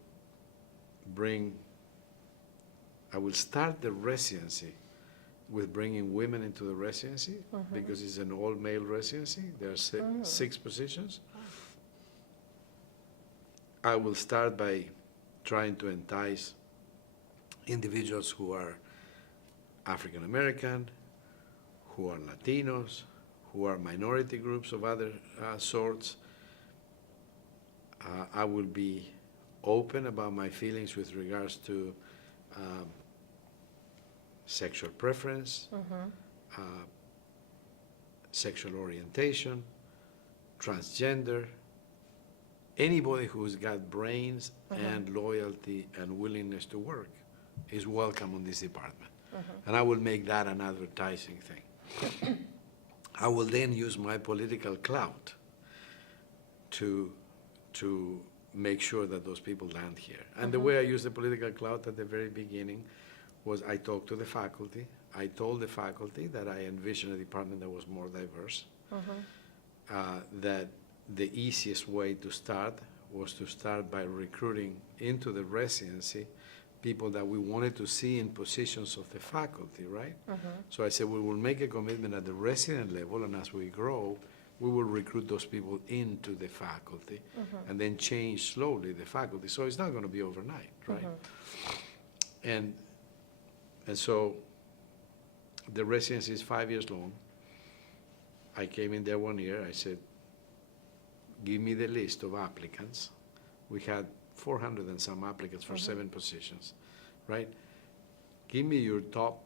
start the residency with bringing women into the residency, because it's an all-male residency. There are 6 positions. I will start by trying to entice individuals who are African American, who are Latinos, who are minority groups of other sorts. I will be open about my feelings with regards to sexual preference, sexual orientation, transgender. Anybody who's got brains and loyalty and willingness to work is welcome on this department. And I will make that an advertising thing. I will then use my political clout to make sure that those people land here. And the way I used the political clout at the very beginning was I talked to the faculty. I told the faculty that I envisioned a department that was more diverse, that the easiest way to start was to start by recruiting into the residency people that we wanted to see in positions of the faculty, right? So I said, we will make a commitment at the resident level, and as we grow, we will recruit those people into the faculty, and then change slowly the faculty. So it's not going to be overnight, right? And so the residency is 5 years long. I came in there 1 year. I said, give me the list of applicants. We had 400 and some applicants for 7 positions, right? Give me your top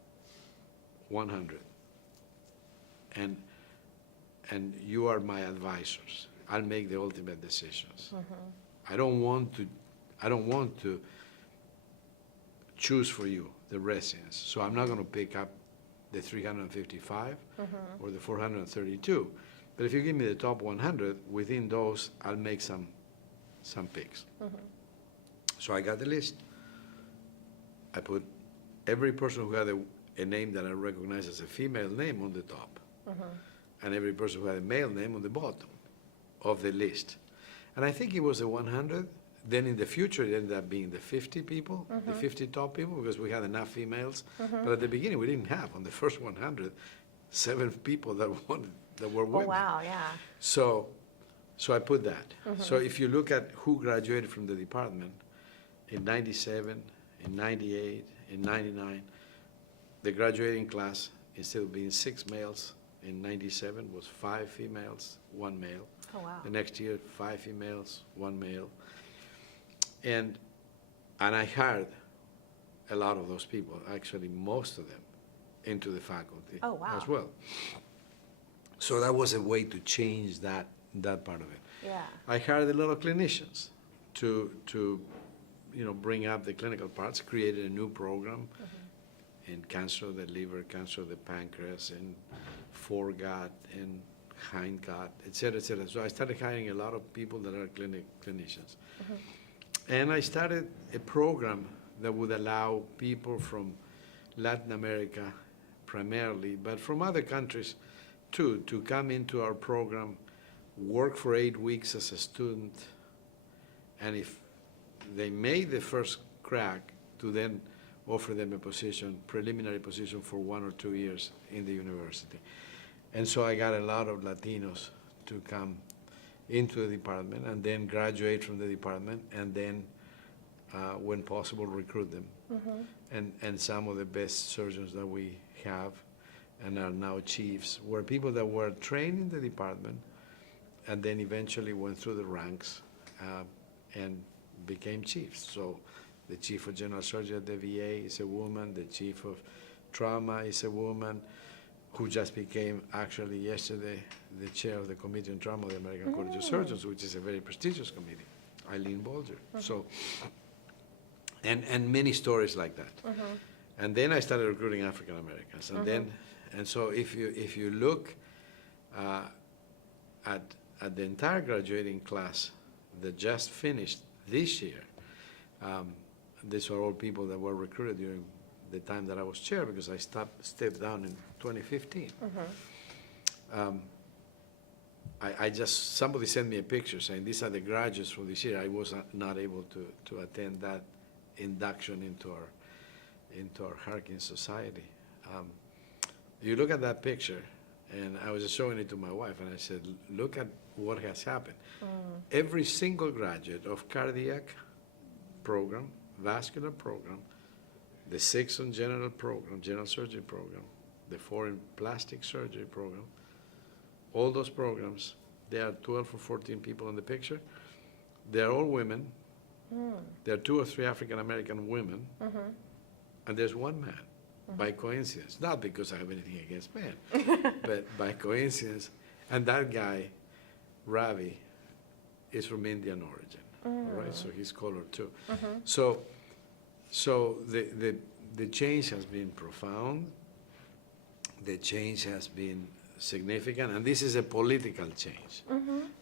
100. And you are my advisors. I'll make the ultimate decisions. I don't want to choose for you. the residents. So I'm not going to pick up the 355 or the 432. But if you give me the top 100, within those, I'll make some picks. So I got the list. I put every person who had a name that I recognize as a female name on the top, and every person who had a male name on the bottom of the list. And I think it was the 100. Then in the future, it ended up being the 50 people, the 50 top people, because we had enough females. But at the beginning, we didn't have, on the first 100, 7 people that were women. Oh, wow, yeah. So I put that. So if you look at who graduated from the department in 97, in 98, in 99, the graduating class, instead of being 6 males in 97, was 5 females, 1 male. Oh, wow. The next year, 5 females, 1 male. And I hired a lot of those people, actually most of them, into the faculty Oh, wow. as well. So that was a way to change that part of it. Yeah. I hired a lot of clinicians to bring up the clinical parts, created a new program in cancer of the liver, cancer of the pancreas, and foregut, and hindgut, et cetera, et cetera. So I started hiring a lot of people that are clinicians. And I started a program that would allow people from Latin America primarily, but from other countries too, to come into our program, work for 8 weeks as a student, and if they made the first crack, to then offer them a position, preliminary position for 1 or 2 years in the university. And so I got a lot of Latinos to come into the department and then graduate from the department, and then when possible recruit them. And some of the best surgeons that we have and are now chiefs were people that were trained in the department and then eventually went through the ranks and became chiefs. So the chief of general surgery at the VA is a woman, the chief of trauma is a woman, who just became, actually yesterday, the chair of the Committee on Trauma of the American College of Surgeons, which is a very prestigious committee, Eileen Bolger. So, and many stories like that. And then I started recruiting African Americans, and so if you look at the entire graduating class that just finished this year, these are all people that were recruited during the time that I was chair, because I stepped down in 2015. Somebody sent me a picture saying these are the graduates from this year. I was not able to attend that induction into our Harkin Society. You look at that picture, and I was just showing it to my wife, and I said, look at what has happened. Every single graduate of cardiac program, vascular program, the 6 on general program, general surgery program, the 4 in plastic surgery program, all those programs, there are 12 or 14 people in the picture. They're all women. There are 2 or 3 African American women, and there's 1 man, by coincidence. Not because I have anything against men, but by coincidence. And that guy, Ravi, is from Indian origin, all right? So he's colored too. So the change has been profound. The change has been significant, and this is a political change,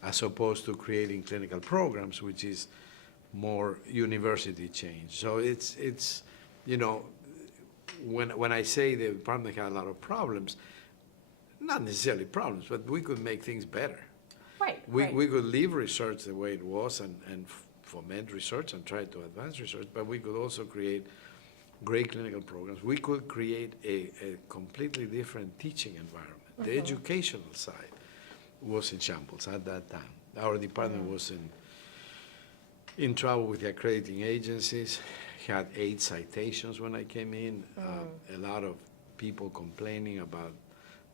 as opposed to creating clinical programs, which is more university change. So it's when I say the department had a lot of problems, not necessarily problems, but we could make things better. Right. We could leave research the way it was and foment research and try to advance research, but we could also create great clinical programs. We could create a completely different teaching environment. The educational side was in shambles at that time. Our department was in trouble with the accrediting agencies, had 8 citations when I came in, a lot of people complaining about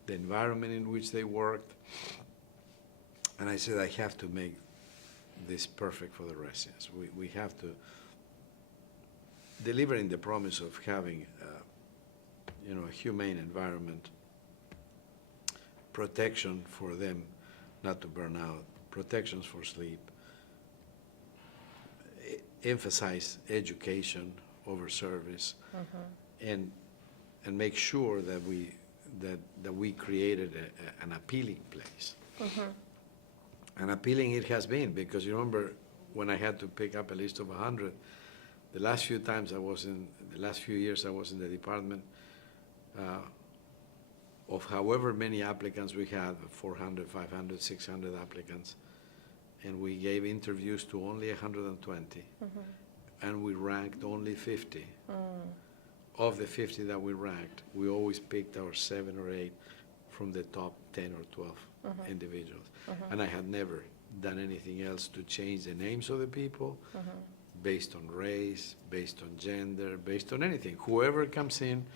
the environment in which they worked. And I said, I have to make this perfect for the residents. We have to deliver in the promise of having a humane environment, protection for them not to burn out, protections for sleep, emphasize education over service, and make sure that we created an appealing place. And appealing it has been, because you remember when I had to pick up a list of 100, the last few years I was in the department, of however many applicants we had, 400, 500, 600 applicants, and we gave interviews to only 120, and we ranked only 50. Of the 50 that we ranked, we always picked our 7 or 8 from the top 10 or 12 individuals. And I had never done anything else to change the names of the people based on race, based on gender, based on anything. Whoever comes in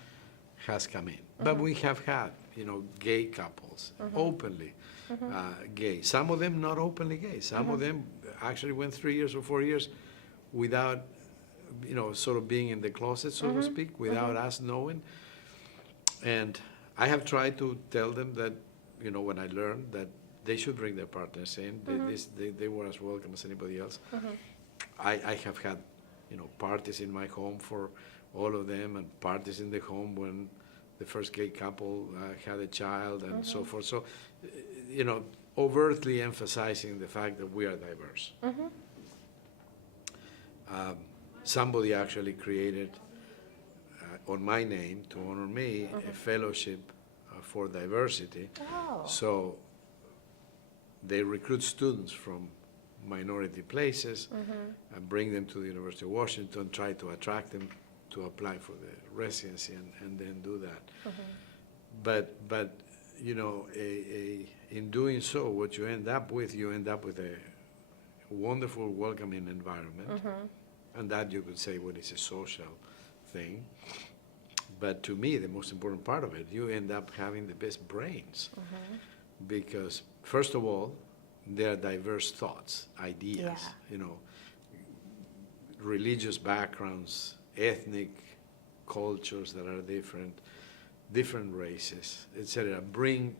has come in. But we have had, gay couples, openly gay. Some of them not openly gay. Some of them actually went 3 years or 4 years without, sort of being in the closet, so to speak, without us knowing. And I have tried to tell them that, when I learned that they should bring their partners in, they were as welcome as anybody else. I have had, parties in my home for all of them, and parties in the home when the first gay couple had a child, and so forth. So, overtly emphasizing the fact that we are diverse. Somebody actually created, on my name, to honor me, a fellowship for diversity. So they recruit students from minority places and bring them to the University of Washington, try to attract them to apply for the residency, and then do that. But in doing so, what you end up with a wonderful, welcoming environment, and that you could say what is a social thing. But to me, the most important part of it, you end up having the best brains, because first of all, there are diverse thoughts, ideas, religious backgrounds, ethnic cultures that are different races, etc. Bring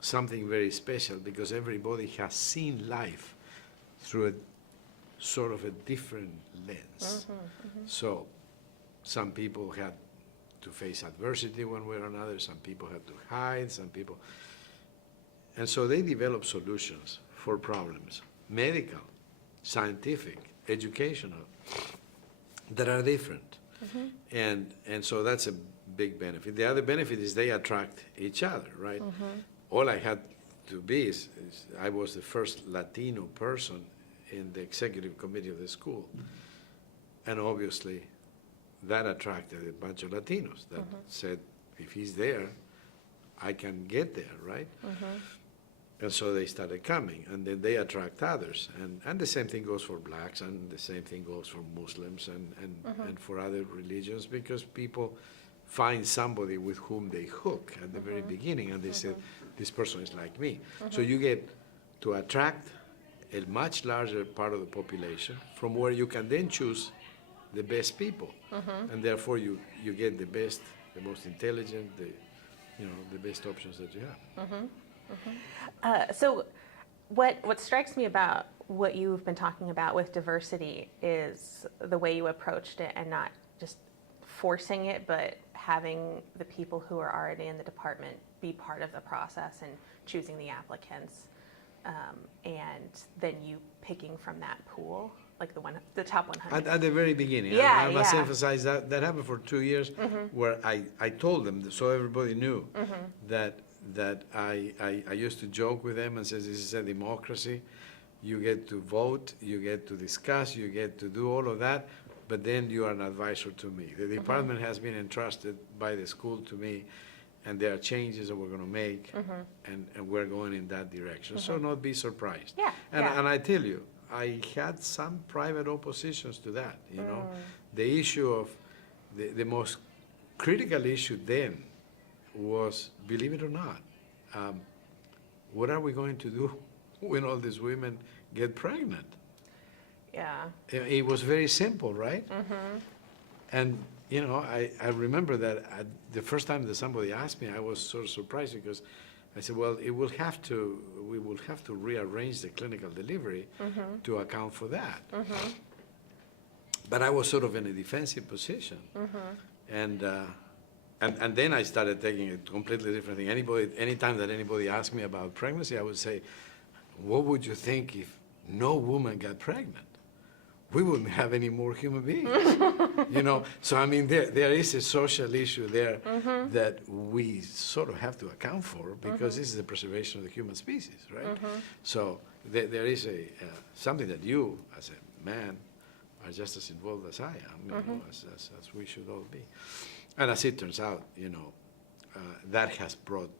something very special, because everybody has seen life through a sort of a different lens. So some people had to face adversity one way or another, some people had to hide, some people. And so they develop solutions for problems, medical, scientific, educational, that are different. And so that's a big benefit. The other benefit is they attract each other, right? All I had to be is I was the first Latino person in the executive committee of the school. And obviously, that attracted a bunch of Latinos that said, if he's there, I can get there, right? And so they started coming, and then they attract others. And the same thing goes for blacks, and the same thing goes for Muslims and for other religions, because people find somebody with whom they hook at the very beginning, and they say, this person is like me. So you get to attract a much larger part of the population, from where you can then choose the best people. And therefore you get the best, the most intelligent, the best options that you have. So what strikes me about what you've been talking about with diversity is the way you approached it, and not just forcing it, but having the people who are already in the department be part of the process and choosing the applicants, and then you picking from that pool, like the top 100. At the very beginning, I must emphasize that happened for 2 years, where I told them, so everybody knew that I used to joke with them and says, this is a democracy. You get to vote, you get to discuss, you get to do all of that, but then you are an advisor to me. The department has been entrusted by the school to me, and there are changes that we're going to make, and we're going in that direction. So not be surprised. And I tell you, I had some private oppositions to that, The issue of, the most critical issue then was, believe it or not, what are we going to do when all these women get pregnant? It was very simple, right? And, I remember that the first time that somebody asked me, I was sort of surprised, because I said, well, we will have to rearrange the clinical delivery to account for that. But I was sort of in a defensive position. And then I started taking a completely different thing. Anytime that anybody asked me about pregnancy, I would say, what would you think if no woman got pregnant? We wouldn't have any more human beings. So I mean, there is a social issue there that we sort of have to account for, because this is the preservation of the human species, right? So there is something that you, as a man, are just as involved as I am, as we should all be. And as it turns out, that has brought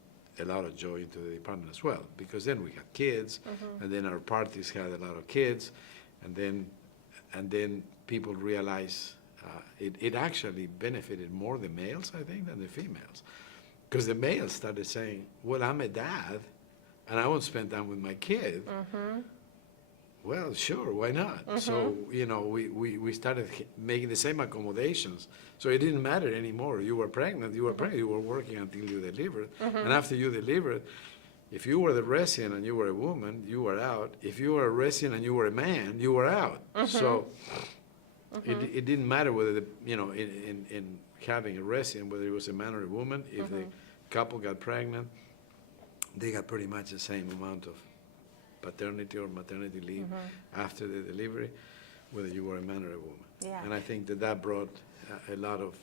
a lot of joy into the department as well, because then we had kids, and then our parties had a lot of kids, and then people realize it actually benefited more the males, I think, than the females. Because the males started saying, well, I'm a dad, and I want to spend time with my kid. Well, sure, why not? So, we started making the same accommodations. So it didn't matter anymore. You were pregnant, you were working until you delivered. And after you delivered, if you were the resident and you were a woman, you were out. If you were a resident and you were a man, you were out. So it didn't matter whether, in having a resident, whether it was a man or a woman, if the couple got pregnant, they got pretty much the same amount of paternity or maternity leave after the delivery, whether you were a man or a woman. Yeah. And I think that brought a lot of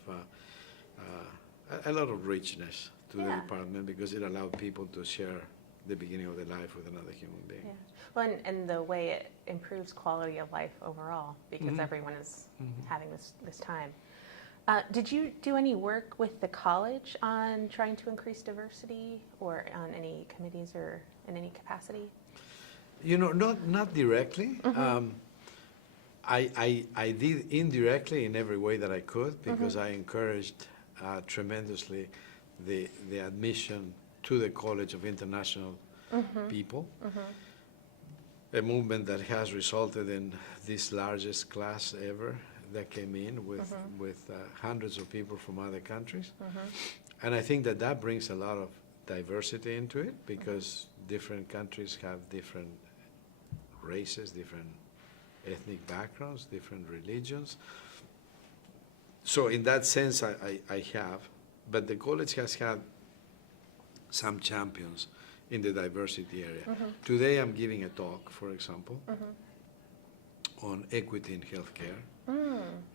richness to the department, because it allowed people to share the beginning of their life with another human being. Yeah. Well, and the way it improves quality of life overall, because everyone is having this time. Did you do any work with the college on trying to increase diversity, or on any committees or in any capacity? Not directly. I did indirectly in every way that I could, because I encouraged tremendously the admission to the College of International People, a movement that has resulted in this largest class ever that came in with hundreds of people from other countries. And I think that brings a lot of diversity into it, because different countries have different races, different ethnic backgrounds, different religions. So in that sense, I have, but the college has had some champions in the diversity area. Today I'm giving a talk, for example, on equity in healthcare.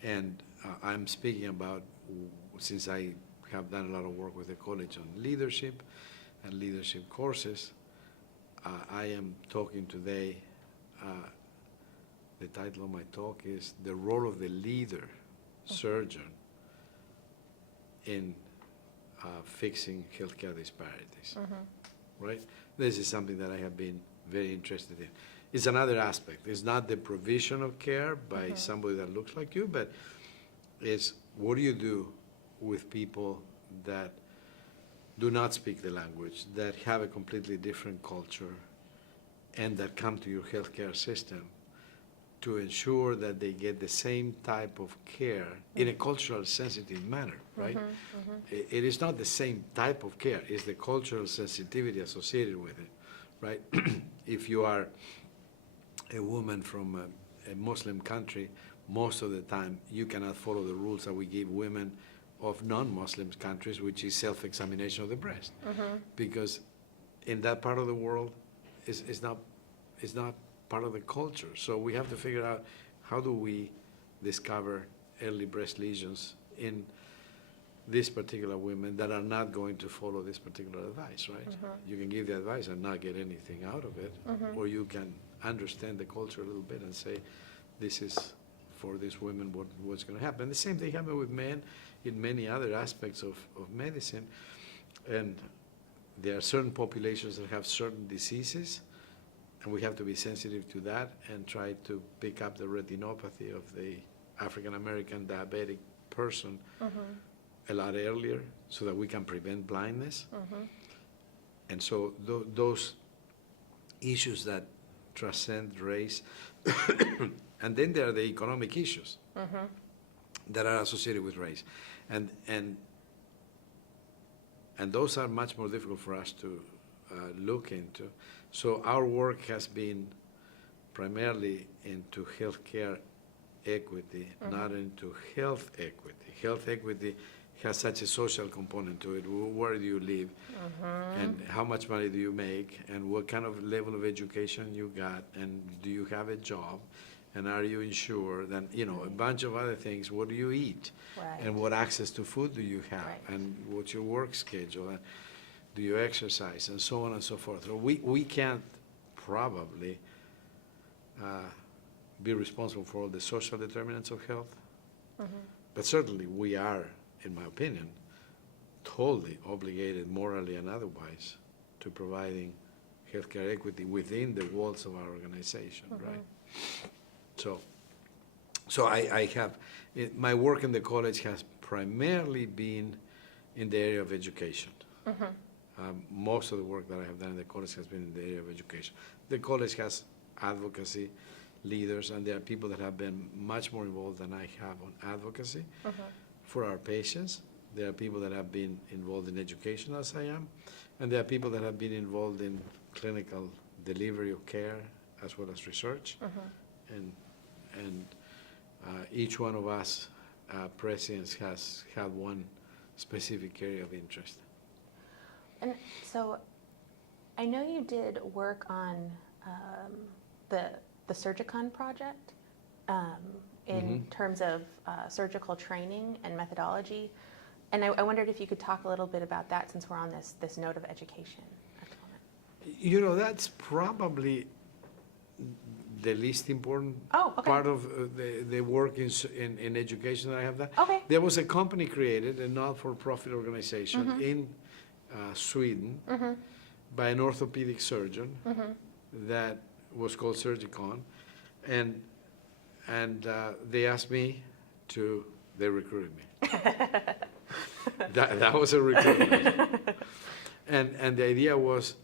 And I'm speaking about, since I have done a lot of work with the college on leadership and leadership courses, I am talking today, the title of my talk is The Role of the Leader Surgeon in Fixing Healthcare Disparities, right? This is something that I have been very interested in. It's another aspect. It's not the provision of care by somebody that looks like you, but it's what do you do with people that do not speak the language, that have a completely different culture, and that come to your healthcare system to ensure that they get the same type of care in a cultural sensitive manner, right? It is not the same type of care, it's the cultural sensitivity associated with it, right? If you are a woman from a Muslim country, most of the time you cannot follow the rules that we give women of non-Muslim countries, which is self-examination of the breast. Because in that part of the world, it's not part of the culture. So we have to figure out, how do we discover early breast lesions in these particular women that are not going to follow this particular advice, right? You can give the advice and not get anything out of it, or you can understand the culture a little bit and say, this is for these women what's going to happen. The same thing happened with men in many other aspects of medicine. And there are certain populations that have certain diseases, and we have to be sensitive to that and try to pick up the retinopathy of the African American diabetic person a lot earlier, so that we can prevent blindness. And so those issues that transcend race, and then there are the economic issues that are associated with race, and those are much more difficult for us to look into. So our work has been primarily into healthcare equity, not into health equity. Health equity has such a social component to it. Where do you live? And how much money do you make? And what kind of level of education you got? And do you have a job? And are you insured? And, you know, a bunch of other things. What do you eat? Right. And what access to food do you have? Right. And what's your work schedule? And do you exercise? And so on and so forth. So we can't probably be responsible for all the social determinants of health. But certainly we are, in my opinion, totally obligated morally and otherwise to providing healthcare equity within the walls of our organization, right? So I have, my work in the college has primarily been in the area of education. Most of the work that I have done in the college has been in the area of education. The college has advocacy leaders, and there are people that have been much more involved than I have on advocacy for our patients. There are people that have been involved in education as I am, and there are people that have been involved in clinical delivery of care as well as research. And each one of us presidents has had one specific area of interest. And so I know you did work on the Surgicon project in terms of surgical training and methodology. And I wondered if you could talk a little bit about that since we're on this note of education at the moment. You know, that's probably the least important part of the work in education that I have done. Okay. There was a company created, a not-for-profit organization in Sweden by an orthopedic surgeon that was called Surgicon, and they asked me to, they recruited me. that was a recruitment. And the idea was,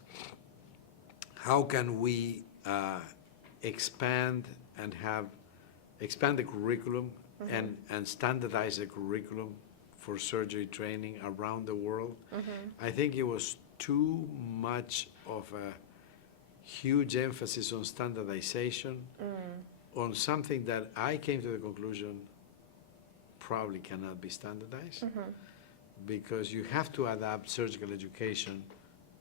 how can we expand the curriculum and standardize the curriculum for surgery training around the world? I think it was too much of a huge emphasis on standardization on something that I came to the conclusion probably cannot be standardized, because you have to adapt surgical education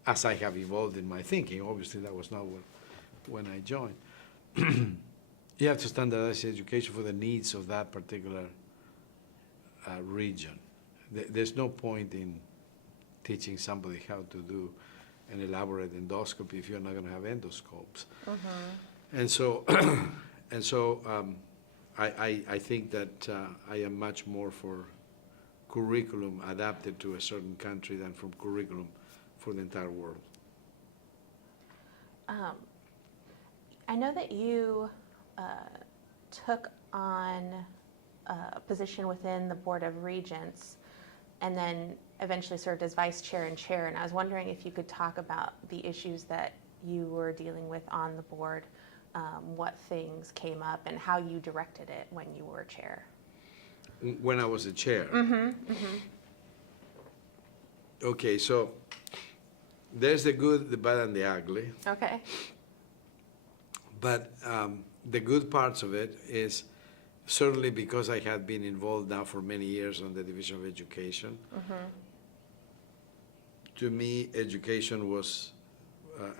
as I have evolved in my thinking. Obviously, that was not when I joined. You have to standardize education for the needs of that particular region. There's no point in teaching somebody how to do an elaborate endoscopy if you're not going to have endoscopes. And so, I think that I am much more for curriculum adapted to a certain country than from curriculum for the entire world. I know that you took on a position within the Board of Regents and then eventually served as vice chair and chair, and I was wondering if you could talk about the issues that you were dealing with on the board, what things came up, and how you directed it when you were chair. When I was a chair? Okay, so there's the good, the bad, and the ugly. Okay. But the good parts of it is certainly because I had been involved now for many years on the Division of Education. To me, education was,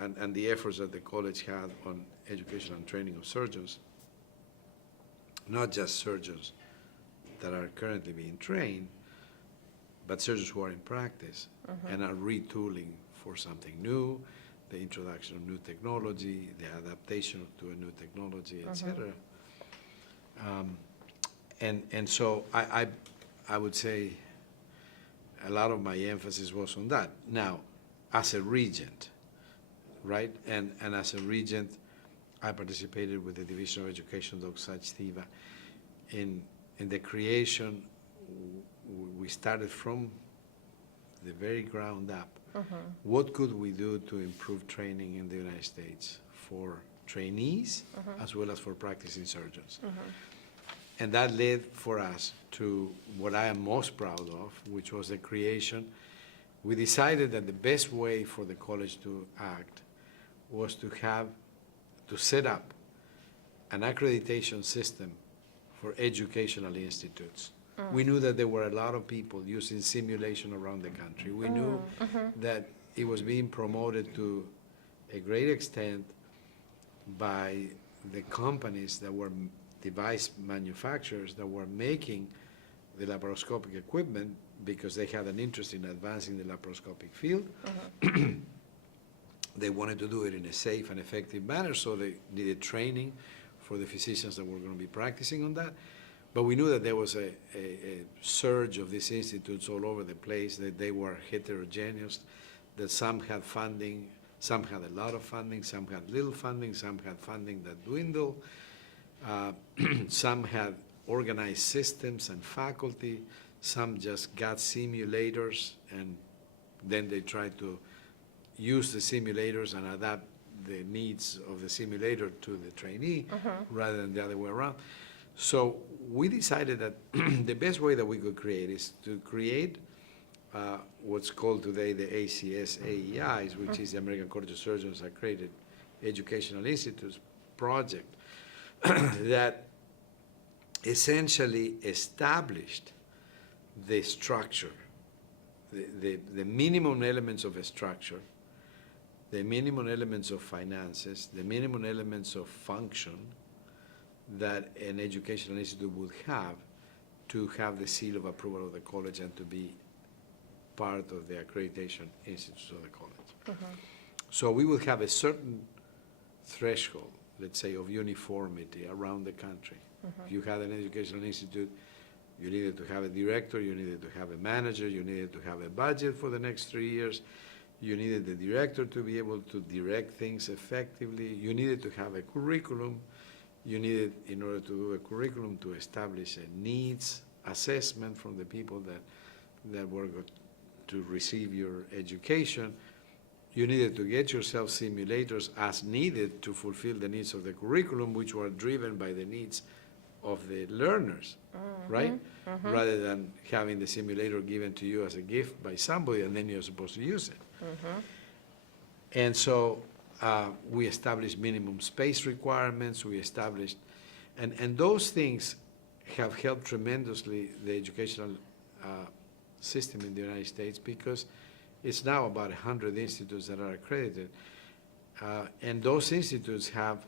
and the efforts that the college had on education and training of surgeons, not just surgeons that are currently being trained, but surgeons who are in practice and are retooling for something new, the introduction of new technology, the adaptation to a new technology, etc. And so I would say a lot of my emphasis was on that. Now, as a regent, right, and as a regent, I participated with the Division of Education, Dr. Stiva, in the creation. We started from the very ground up. What could we do to improve training in the United States for trainees as well as for practicing surgeons? And that led for us to what I am most proud of, which was the creation. We decided that the best way for the college to act was to set up an accreditation system for educational institutes We knew that there were a lot of people using simulation around the country. We knew that it was being promoted to a great extent by the companies that were device manufacturers that were making the laparoscopic equipment because they had an interest in advancing the laparoscopic field. They wanted to do it in a safe and effective manner, so they needed training for the physicians that were going to be practicing on that. But we knew that there was a surge of these institutes all over the place, that they were heterogeneous, that some had funding, some had a lot of funding, some had little funding, some had funding that dwindled, some had organized systems and faculty, some just got simulators and then they tried to use the simulators and adapt the needs of the simulator to the trainee rather than the other way around. So we decided that the best way that we could create is to create what's called today the ACS AEIs, which is the American College of Surgeons Accredited Educational Institutes project that essentially established the structure, the minimum elements of a structure, the minimum elements of finances, the minimum elements of function that an educational institute would have to have the seal of approval of the college and to be part of the accreditation institutes of the college. So we would have a certain threshold, let's say, of uniformity around the country. If you had an educational institute, you needed to have a director, you needed to have a manager, you needed to have a budget for the next 3 years, you needed the director to be able to direct things effectively, you needed to have a curriculum, you needed, in order to do a curriculum, to establish a needs assessment from the people that were going to receive your education. You needed to get yourself simulators as needed to fulfill the needs of the curriculum, which were driven by the needs of the learners, right? Rather than having the simulator given to you as a gift by somebody and then you're supposed to use it. And so we established minimum space requirements, we established, and those things have helped tremendously the educational system in the United States, because it's now about 100 institutes that are accredited. And those institutes have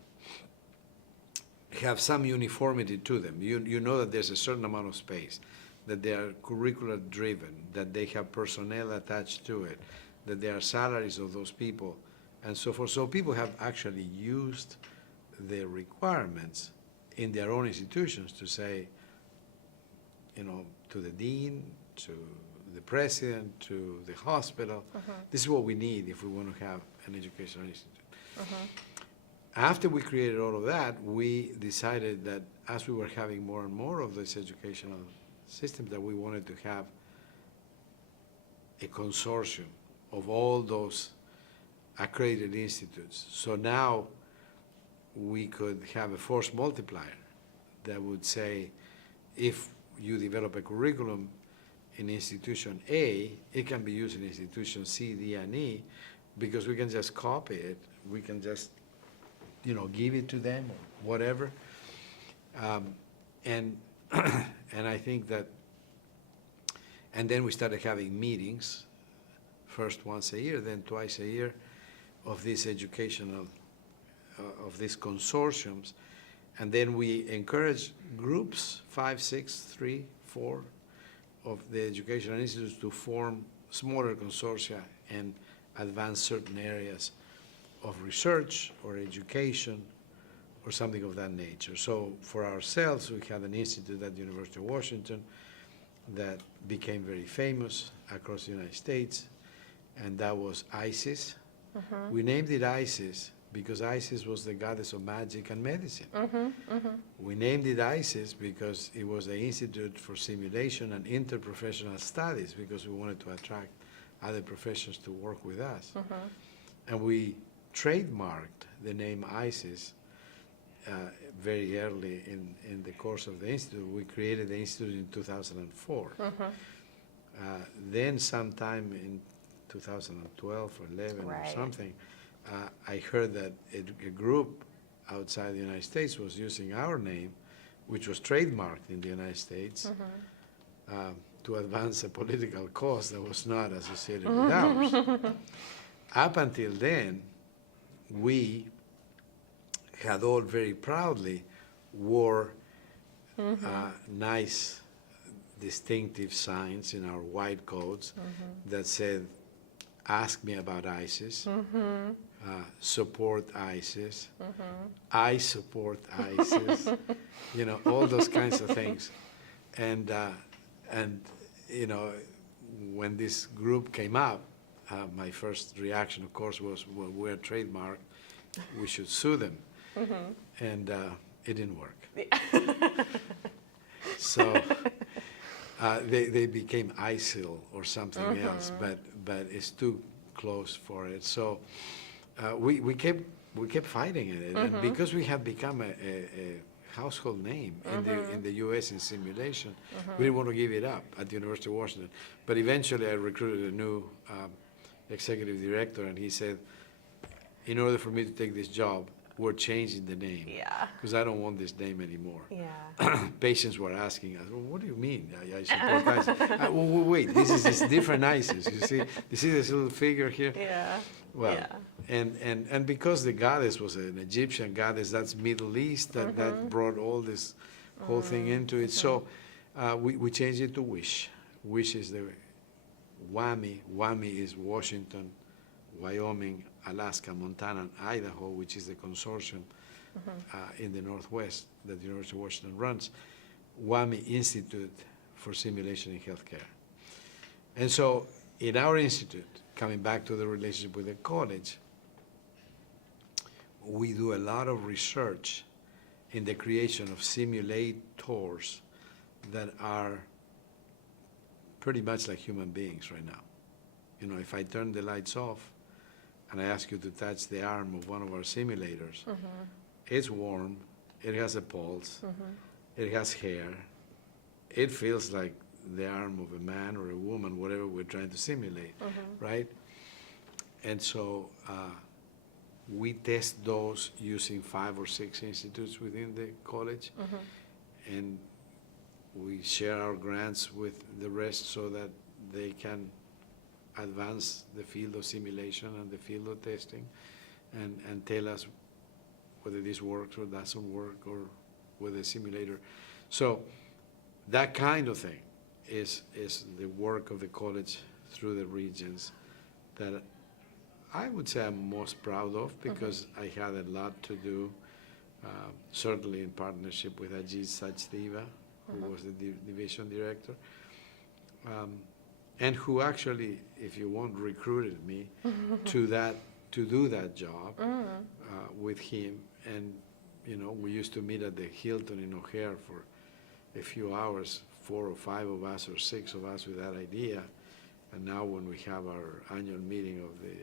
some uniformity to them. You know that there's a certain amount of space, that they are curricular driven, that they have personnel attached to it, that there are salaries of those people, and so forth. So people have actually used the requirements in their own institutions to say, you know, to the dean, to the president, to the hospital, this is what we need if we want to have an educational institute. After we created all of that, we decided that as we were having more and more of this educational system, that we wanted to have a consortium of all those accredited institutes. So now we could have a force multiplier that would say, if you develop a curriculum in institution A, it can be used in institution C, D, and E, because we can just copy it. We can just, you know, give it to them or whatever. And I think that, and then we started having meetings, first once a year, then twice a year, of these educational, of these consortiums. And then we encourage groups, 5, 6, 3, 4, of the educational institutes to form smaller consortia and advance certain areas of research or education or something of that nature. So for ourselves, we had an institute at the University of Washington that became very famous across the United States, and that was ISIS. We named it ISIS because ISIS was the goddess of magic and medicine. We named it ISIS because it was the Institute for Simulation and Interprofessional Studies, because we wanted to attract other professions to work with us. And we trademarked the name ISIS very early in the course of the institute. We created the institute in 2004. Then sometime in 2012 or 11 or something, I heard that a group outside the United States was using our name, which was trademarked in the United States, to advance a political cause that was not associated with ours. Up until then, we had all very proudly wore nice, distinctive signs in our white coats that said, "Ask me about ISIS," "Support ISIS," "I support ISIS," you know, all those kinds of things. And you know, when this group came up, my first reaction, of course, was, well, we're trademarked, we should sue them. And it didn't work. So they became ISIL or something else, but it's too close for it. So we kept fighting it, and because we had become a household name in the U.S. in simulation, we didn't want to give it up at the University of Washington. But eventually, I recruited a new executive director, and he said, in order for me to take this job, we're changing the name. Yeah. Because I don't want this name anymore. Yeah. Patients were asking us, well, what do you mean? I support ISIS. Well, wait, this is this different ISIS. You see this little figure here? Yeah. Well, yeah. and because the goddess was an Egyptian goddess, that's Middle East, that brought all this whole thing into it. So we changed it to WISH. WISH is the WWAMI. WWAMI is Washington, Wyoming, Alaska, Montana, and Idaho, which is the consortium in the Northwest that the University of Washington runs. WWAMI Institute for Simulation in Healthcare. And so in our institute, coming back to the relationship with the college, we do a lot of research in the creation of simulators that are pretty much like human beings right now. You know, if I turn the lights off and I ask you to touch the arm of one of our simulators, it's warm, it has a pulse, it has hair, it feels like the arm of a man or a woman, whatever we're trying to simulate, right? And so we test those using 5 or 6 institutes within the college, and we share our grants with the rest so that they can advance the field of simulation and the field of testing, and tell us whether this works or doesn't work, or with a simulator. So that kind of thing is the work of the college through the Regents that I would say I'm most proud of, because I had a lot to do, certainly in partnership with Ajit Sachdeva, who was the division director, and who actually, if you want, recruited me to do that job with him. And you know, we used to meet at the Hilton in O'Hare for a few hours, 4 or 5 of us or 6 of us with that idea. And now when we have our annual meeting of the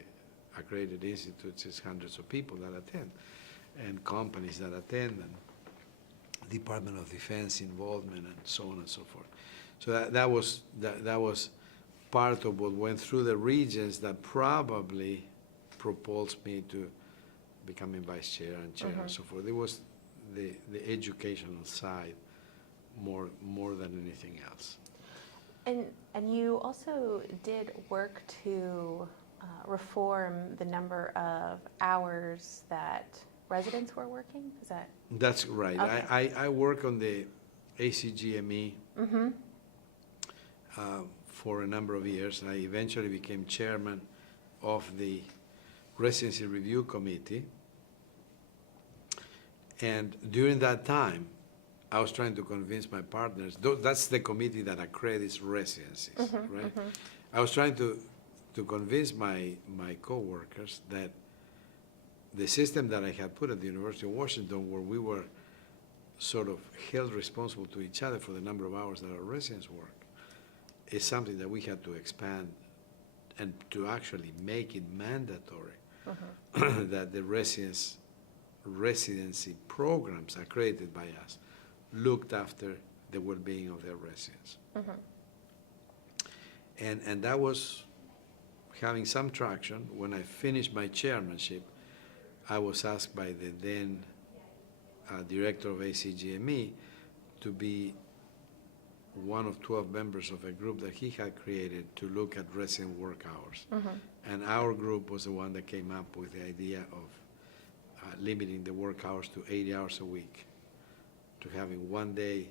accredited institutes, it's hundreds of people that attend, and companies that attend, and Department of Defense involvement, and so on and so forth. So that was part of what went through the Regents that probably propulsed me to becoming vice chair and chair and so forth. It was the educational side more than anything else. And you also did work to reform the number of hours that residents were working? Is that? That's right. Okay. I work on the ACGME for a number of years. I eventually became chairman of the Residency Review Committee. And during that time, I was trying to convince my partners, that's the committee that accredits residencies, right? I was trying to convince my coworkers that the system that I had put at the University of Washington, where we were sort of held responsible to each other for the number of hours that our residents work, is something that we had to expand and to actually make it mandatory that the residency programs accredited by us looked after the well-being of their residents. And that was having some traction. When I finished my chairmanship, I was asked by the then director of ACGME to be one of 12 members of a group that he had created to look at resident work hours. And our group was the one that came up with the idea of limiting the work hours to 80 hours a week, to having 1 day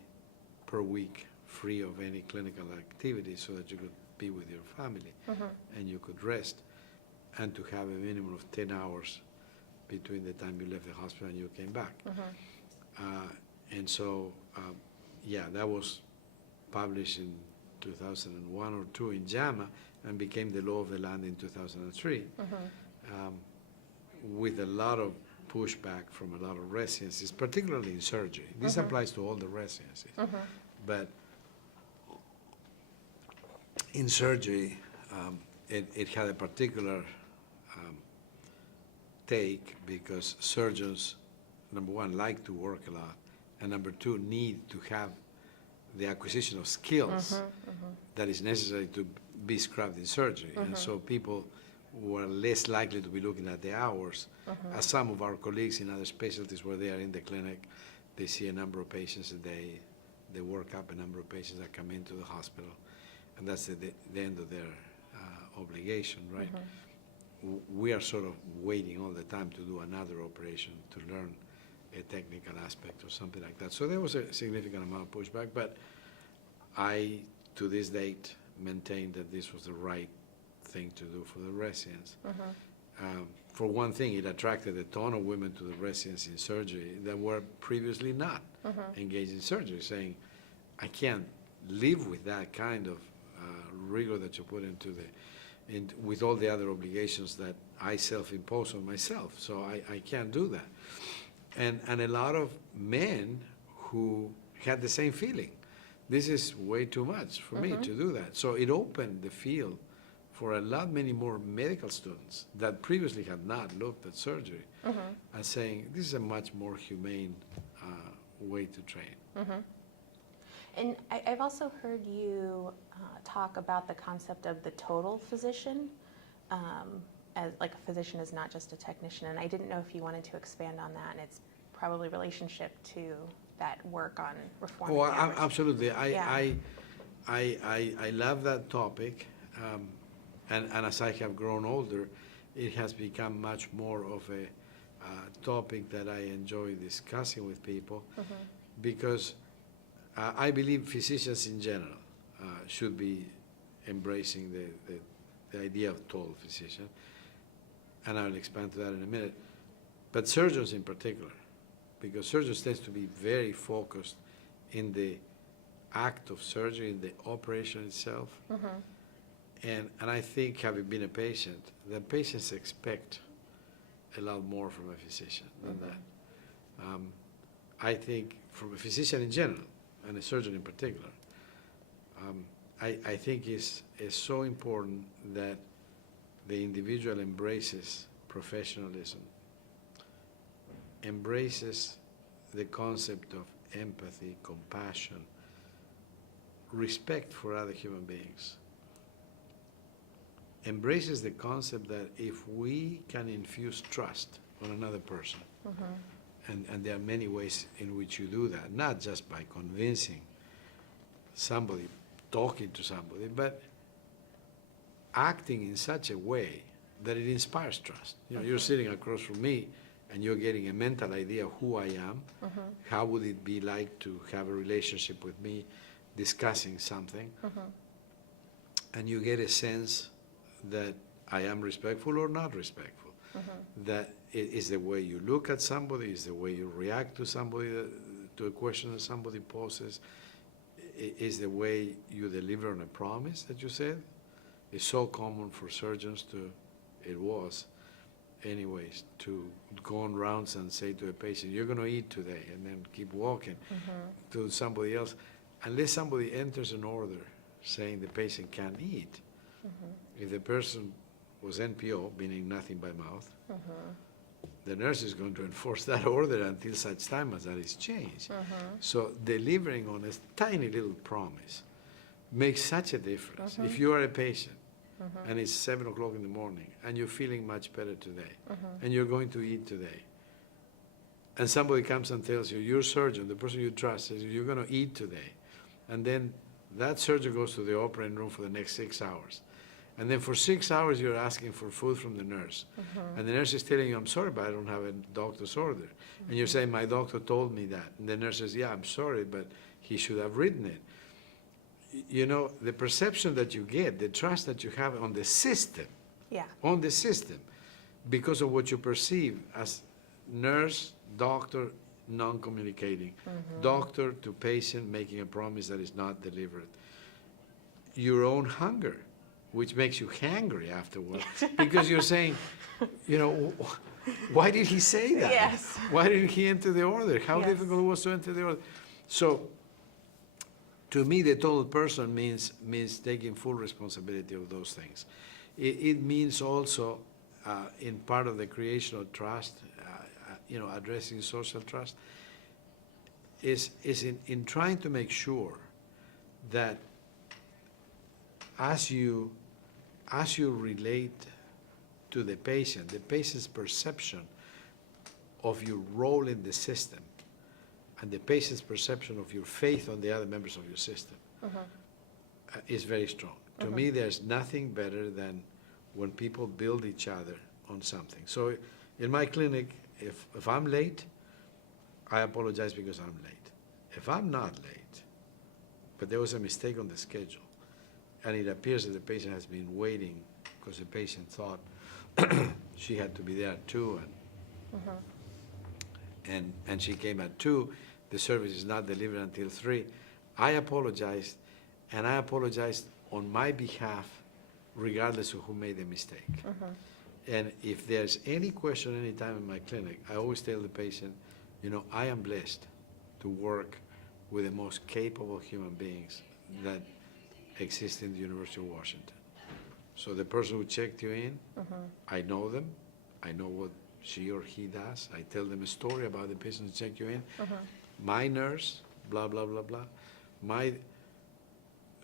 per week free of any clinical activity so that you could be with your family and you could rest, and to have a minimum of 10 hours between the time you left the hospital and you came back. And so, yeah, that was published in 2001 or 2 in JAMA and became the law of the land in 2003, with a lot of pushback from a lot of residencies, particularly in surgery. This applies to all the residencies. But in surgery, it had a particular take because surgeons, number one, like to work a lot, and number two, need to have the acquisition of skills that is necessary to be scrubbed in surgery. And so people were less likely to be looking at the hours, as some of our colleagues in other specialties where they are in the clinic, they see a number of patients a day, they work up a number of patients that come into the hospital, and that's the end of their obligation, right? We are sort of waiting all the time to do another operation to learn a technical aspect or something like that. So there was a significant amount of pushback, but I, to this date, maintain that this was the right thing to do for the residents. For one thing, it attracted a ton of women to the residents in surgery that were previously not engaged in surgery, saying, I can't live with that kind of rigor that you put into with all the other obligations that I self-impose on myself. So I can't do that. And a lot of men who had the same feeling. This is way too much for me to do that. So it opened the field for a lot many more medical students that previously had not looked at surgery and saying, this is a much more humane way to train. And I've also heard you talk about the concept of the total physician, as like a physician is not just a technician, and I didn't know if you wanted to expand on that and its probably relationship to that work on reforming hours. Absolutely. I love that topic, and as I have grown older, it has become much more of a topic that I enjoy discussing with people, because I believe physicians in general should be embracing the idea of total physician, and I'll expand to that in a minute. But surgeons in particular, because surgeons tend to be very focused in the act of surgery, in the operation itself. And I think, having been a patient, that patients expect a lot more from a physician than that. I think from a physician in general, and a surgeon in particular, I think it's so important that the individual embraces professionalism, embraces the concept of empathy, compassion, respect for other human beings, embraces the concept that if we can infuse trust on another person, and there are many ways in which you do that, not just by convincing somebody, talking to somebody, but acting in such a way that it inspires trust. You know, you're sitting across from me and you're getting a mental idea of who I am, how would it be like to have a relationship with me, discussing something, and you get a sense that I am respectful or not respectful. That it is the way you look at somebody, is the way you react to somebody, to a question that somebody poses, is the way you deliver on a promise that you said. It's so common for surgeons it was anyways, to go on rounds and say to a patient, you're going to eat today, and then keep walking to somebody else, unless somebody enters an order saying the patient can't eat. If the person was NPO, meaning nothing by mouth, the nurse is going to enforce that order until such time as that is changed. So delivering on a tiny little promise makes such a difference. If you are a patient and it's 7 o'clock in the morning and you're feeling much better today and you're going to eat today, and somebody comes and tells you, your surgeon, the person you trust, says you're going to eat today, and then That surgeon goes to the operating room for the next 6 hours. And then for 6 hours, you're asking for food from the nurse. And the nurse is telling you, I'm sorry, but I don't have a doctor's order. And you're saying, my doctor told me that. And the nurse says, yeah, I'm sorry, but he should have written it. You know, the perception that you get, the trust that you have on the system, on the system, because of what you perceive as nurse, doctor, non-communicating, doctor to patient making a promise that is not delivered. Your own hunger, which makes you hangry afterwards, because you're saying, you know, why did he say that? Yes. Why didn't he enter the order? How difficult it was to enter the order? So, to me, the total person means taking full responsibility of those things. It means also, in part of the creation of trust, you know, addressing social trust, is in trying to make sure that as you relate to the patient's perception of your role in the system and the patient's perception of your faith on the other members of your system is very strong. To me, there's nothing better than when people build each other on something. So in my clinic, if I'm late, I apologize because I'm late. If I'm not late, but there was a mistake on the schedule, and it appears that the patient has been waiting because the patient thought she had to be there at 2, and she came at 2, the service is not delivered until 3. I apologized, and I apologized on my behalf, regardless of who made the mistake. And if there's any question any time in my clinic, I always tell the patient, you know, I am blessed to work with the most capable human beings that exist in the University of Washington. So the person who checked you in, I know them. I know what she or he does. I tell them a story about the patient who checked you in. My nurse, blah, blah, blah, blah.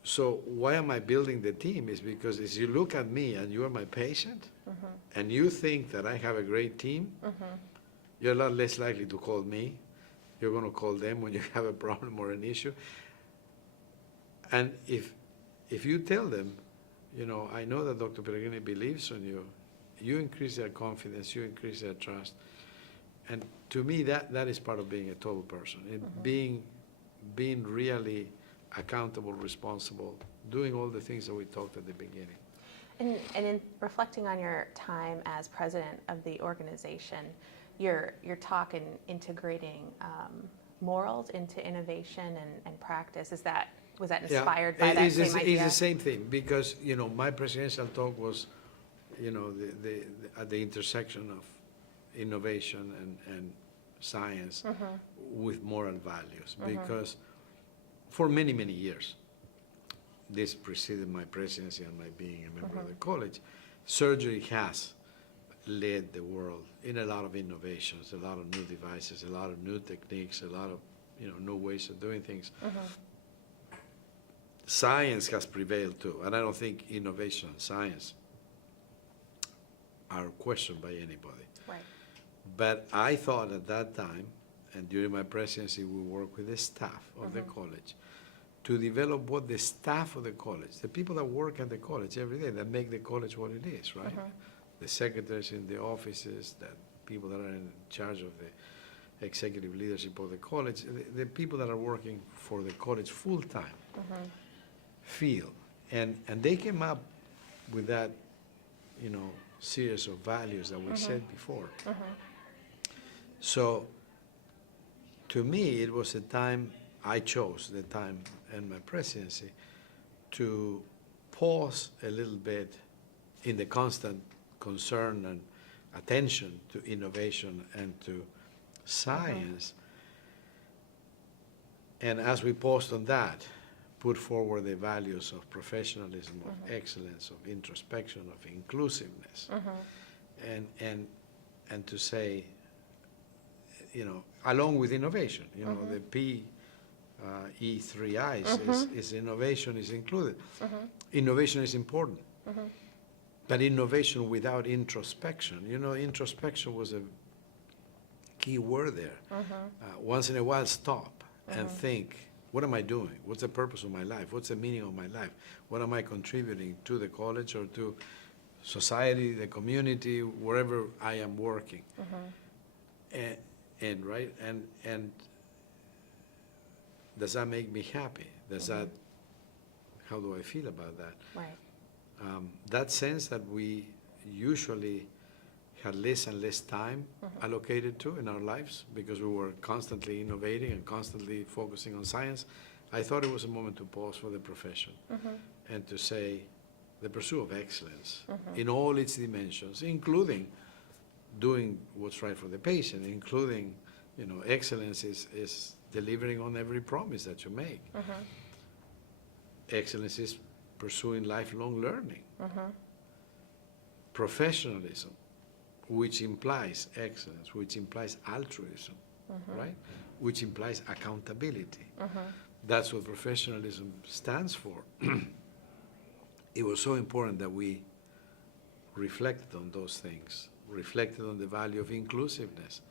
So why am I building the team is because as you look at me and you are my patient, and you think that I have a great team, you're a lot less likely to call me. You're going to call them when you have a problem or an issue. And if you tell them, you know, I know that Dr. Pellegrini believes in you, you increase their confidence, you increase their trust. And to me, that is part of being a total person. Being really accountable, responsible, doing all the things that we talked at the beginning. And in reflecting on your time as president of the organization, your talk in integrating morals into innovation and practice, was that inspired by that same idea? It's the same thing, because, you know, my presidential talk was, you know, at the intersection of innovation and science with moral values, because for many, many years, this preceded my presidency and my being a member of the college, surgery has led the world in a lot of innovations, a lot of new devices, a lot of new techniques, a lot of, you know, new ways of doing things. Science has prevailed too, and I don't think innovation and science are questioned by anybody. Right. But I thought at that time, and during my presidency, we worked with the staff of the college to develop what the staff of the college, the people that work at the college every day, that make the college what it is, right? The secretaries in the offices, the people that are in charge of the executive leadership of the college, the people that are working for the college full-time, feel. And they came up with that, you know, series of values that we said before. So, to me, it was a time, I chose the time in my presidency to pause a little bit in the constant concern and attention to innovation and to science. And as we paused on that, put forward the values of professionalism, of excellence, of introspection, of inclusiveness, and to say, you know, along with innovation, you know, the E3Is is innovation is included. Innovation is important, but innovation without introspection, you know, introspection was a key word there. Once in a while, stop and think What am I doing? What's the purpose of my life? What's the meaning of my life? What am I contributing to the college or to society, the community, wherever I am working? And right, and does that make me happy? Does that, how do I feel about that? Right. That sense that we usually had less and less time allocated to in our lives because we were constantly innovating and constantly focusing on science, I thought it was a moment to pause for the profession and to say the pursuit of excellence in all its dimensions, including doing what's right for the patient, including, excellence is delivering on every promise that you make. Excellence is pursuing lifelong learning. Professionalism, which implies excellence, which implies altruism, right? Which implies accountability. That's what professionalism stands for. It was so important that we reflected on those things, reflected on the value of inclusiveness,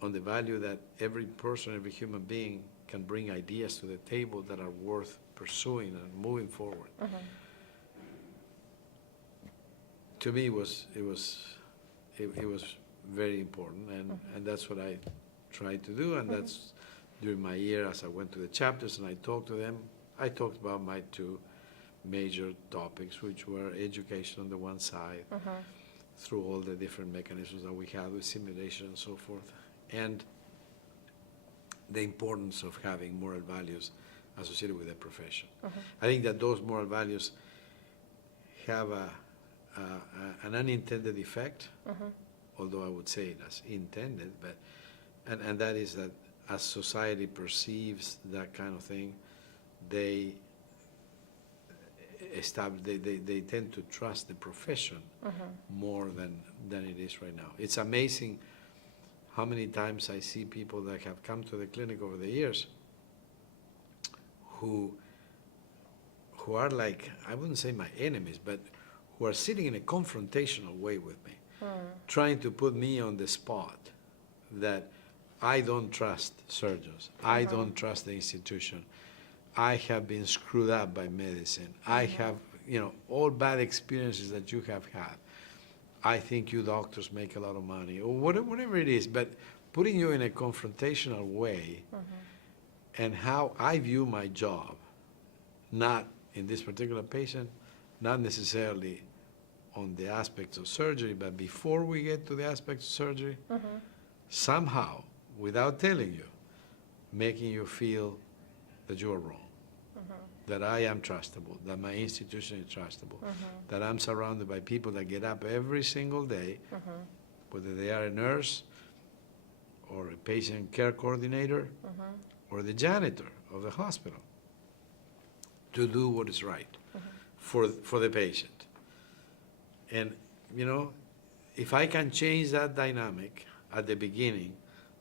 on the value that every person, every human being can bring ideas to the table that are worth pursuing and moving forward. To me, it was very important, and that's what I tried to do, and that's during my year as I went to the chapters and I talked to them. I talked about my two major topics, which were education on the one side, through all the different mechanisms that we had with simulation and so forth, and the importance of having moral values associated with the profession. I think that those moral values have an unintended effect, although I would say it as intended, but and that is that as society perceives that kind of thing, they tend to trust the profession more than it is right now. It's amazing how many times I see people that have come to the clinic over the years who are like, I wouldn't say my enemies, but who are sitting in a confrontational way with me, trying to put me on the spot that I don't trust surgeons, I don't trust the institution, I have been screwed up by medicine, I have, all bad experiences that you have had. I think you doctors make a lot of money, or whatever it is, but putting you in a confrontational way and how I view my job, not in this particular patient, not necessarily on the aspects of surgery, but before we get to the aspects of surgery, somehow, without telling you, making you feel that you are wrong, that I am trustable, that my institution is trustable, that I'm surrounded by people that get up every single day, whether they are a nurse or a patient care coordinator or the janitor of the hospital, to do what is right for the patient. And, if I can change that dynamic at the beginning,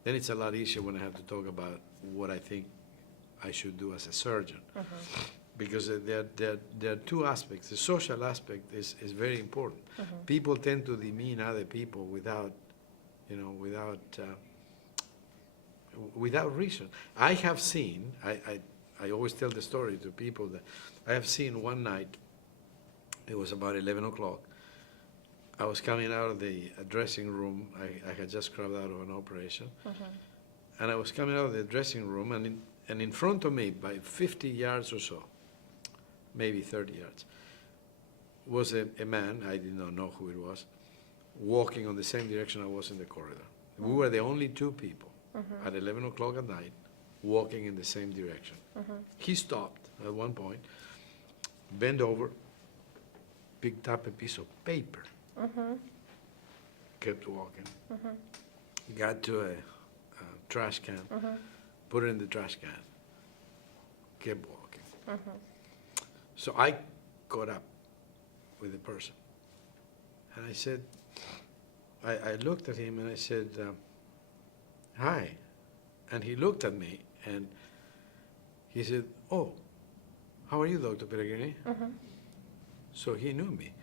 then it's a lot easier when I have to talk about what I think I should do as a surgeon. Because there are two aspects. The social aspect is very important. People tend to demean other people without reason. I have seen, I always tell the story to people that I have seen one night, it was about 11 o'clock, I was coming out of the dressing room. I had just crawled out of an operation. And I was coming out of the dressing room, and in front of me, by 50 yards or so, maybe 30 yards, was a man, I did not know who it was, walking on the same direction I was in the corridor. We were the only two people at 11 o'clock at night walking in the same direction. He stopped at one point, bent over, picked up a piece of paper, kept walking, got to a trash can, put it in the trash can, kept walking. So I caught up with the person, and I said, I looked at him and I said, hi. And he looked at me and he said, oh, how are you, Dr. Pellegrini? So he knew me.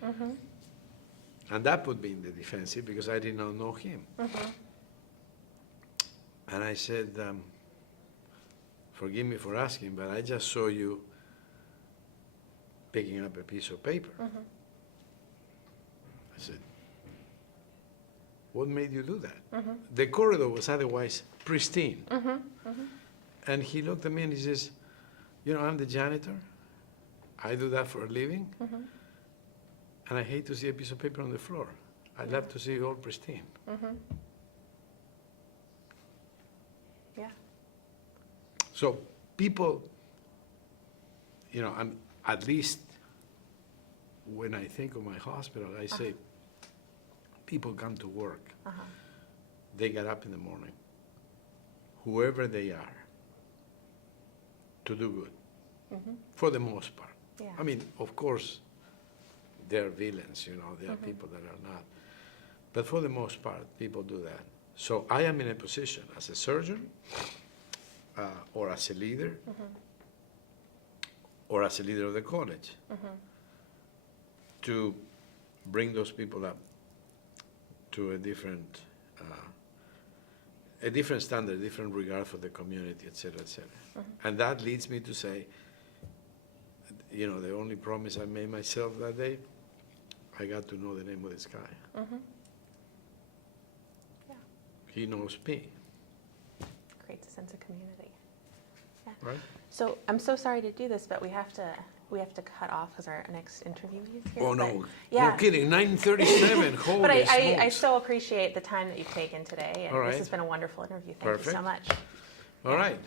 And that put me in the defensive because I did not know him. And I said, forgive me for asking, but I just saw you picking up a piece of paper. Mm-hmm. I said, what made you do that? Mm-hmm. The corridor was otherwise pristine. Mm-hmm. Mm-hmm. And he looked at me and he says, you know, I'm the janitor. I do that for a living. Mm-hmm. And I hate to see a piece of paper on the floor. I'd love to see it all pristine. Mm-hmm. Yeah. So people, you know, at least when I think of my hospital, I say, people come to work. Uh-huh. They get up in the morning, whoever they are, to do good, Mm-hmm. for the most part. Yeah. I mean, of course, there are villains, you know, there are people that are not. But for the most part, people do that. So I am in a position as a surgeon, or as a leader, or as a leader of the college, to bring those people up to a different standard, different regard for the community, et cetera, et cetera. And that leads me to say, you know, the only promise I made myself that day, I got to know the name of this guy. Mm-hmm. Yeah. He knows me, Creates a sense of community. Yeah. right? So I'm so sorry to do this, but we have to cut off because our next interview is here. Oh, but, no, yeah. no kidding, 9:37, holy But I smokes. so appreciate the time that you've taken today, and All this right. has been a wonderful interview. Thank you so Perfect. much. All right.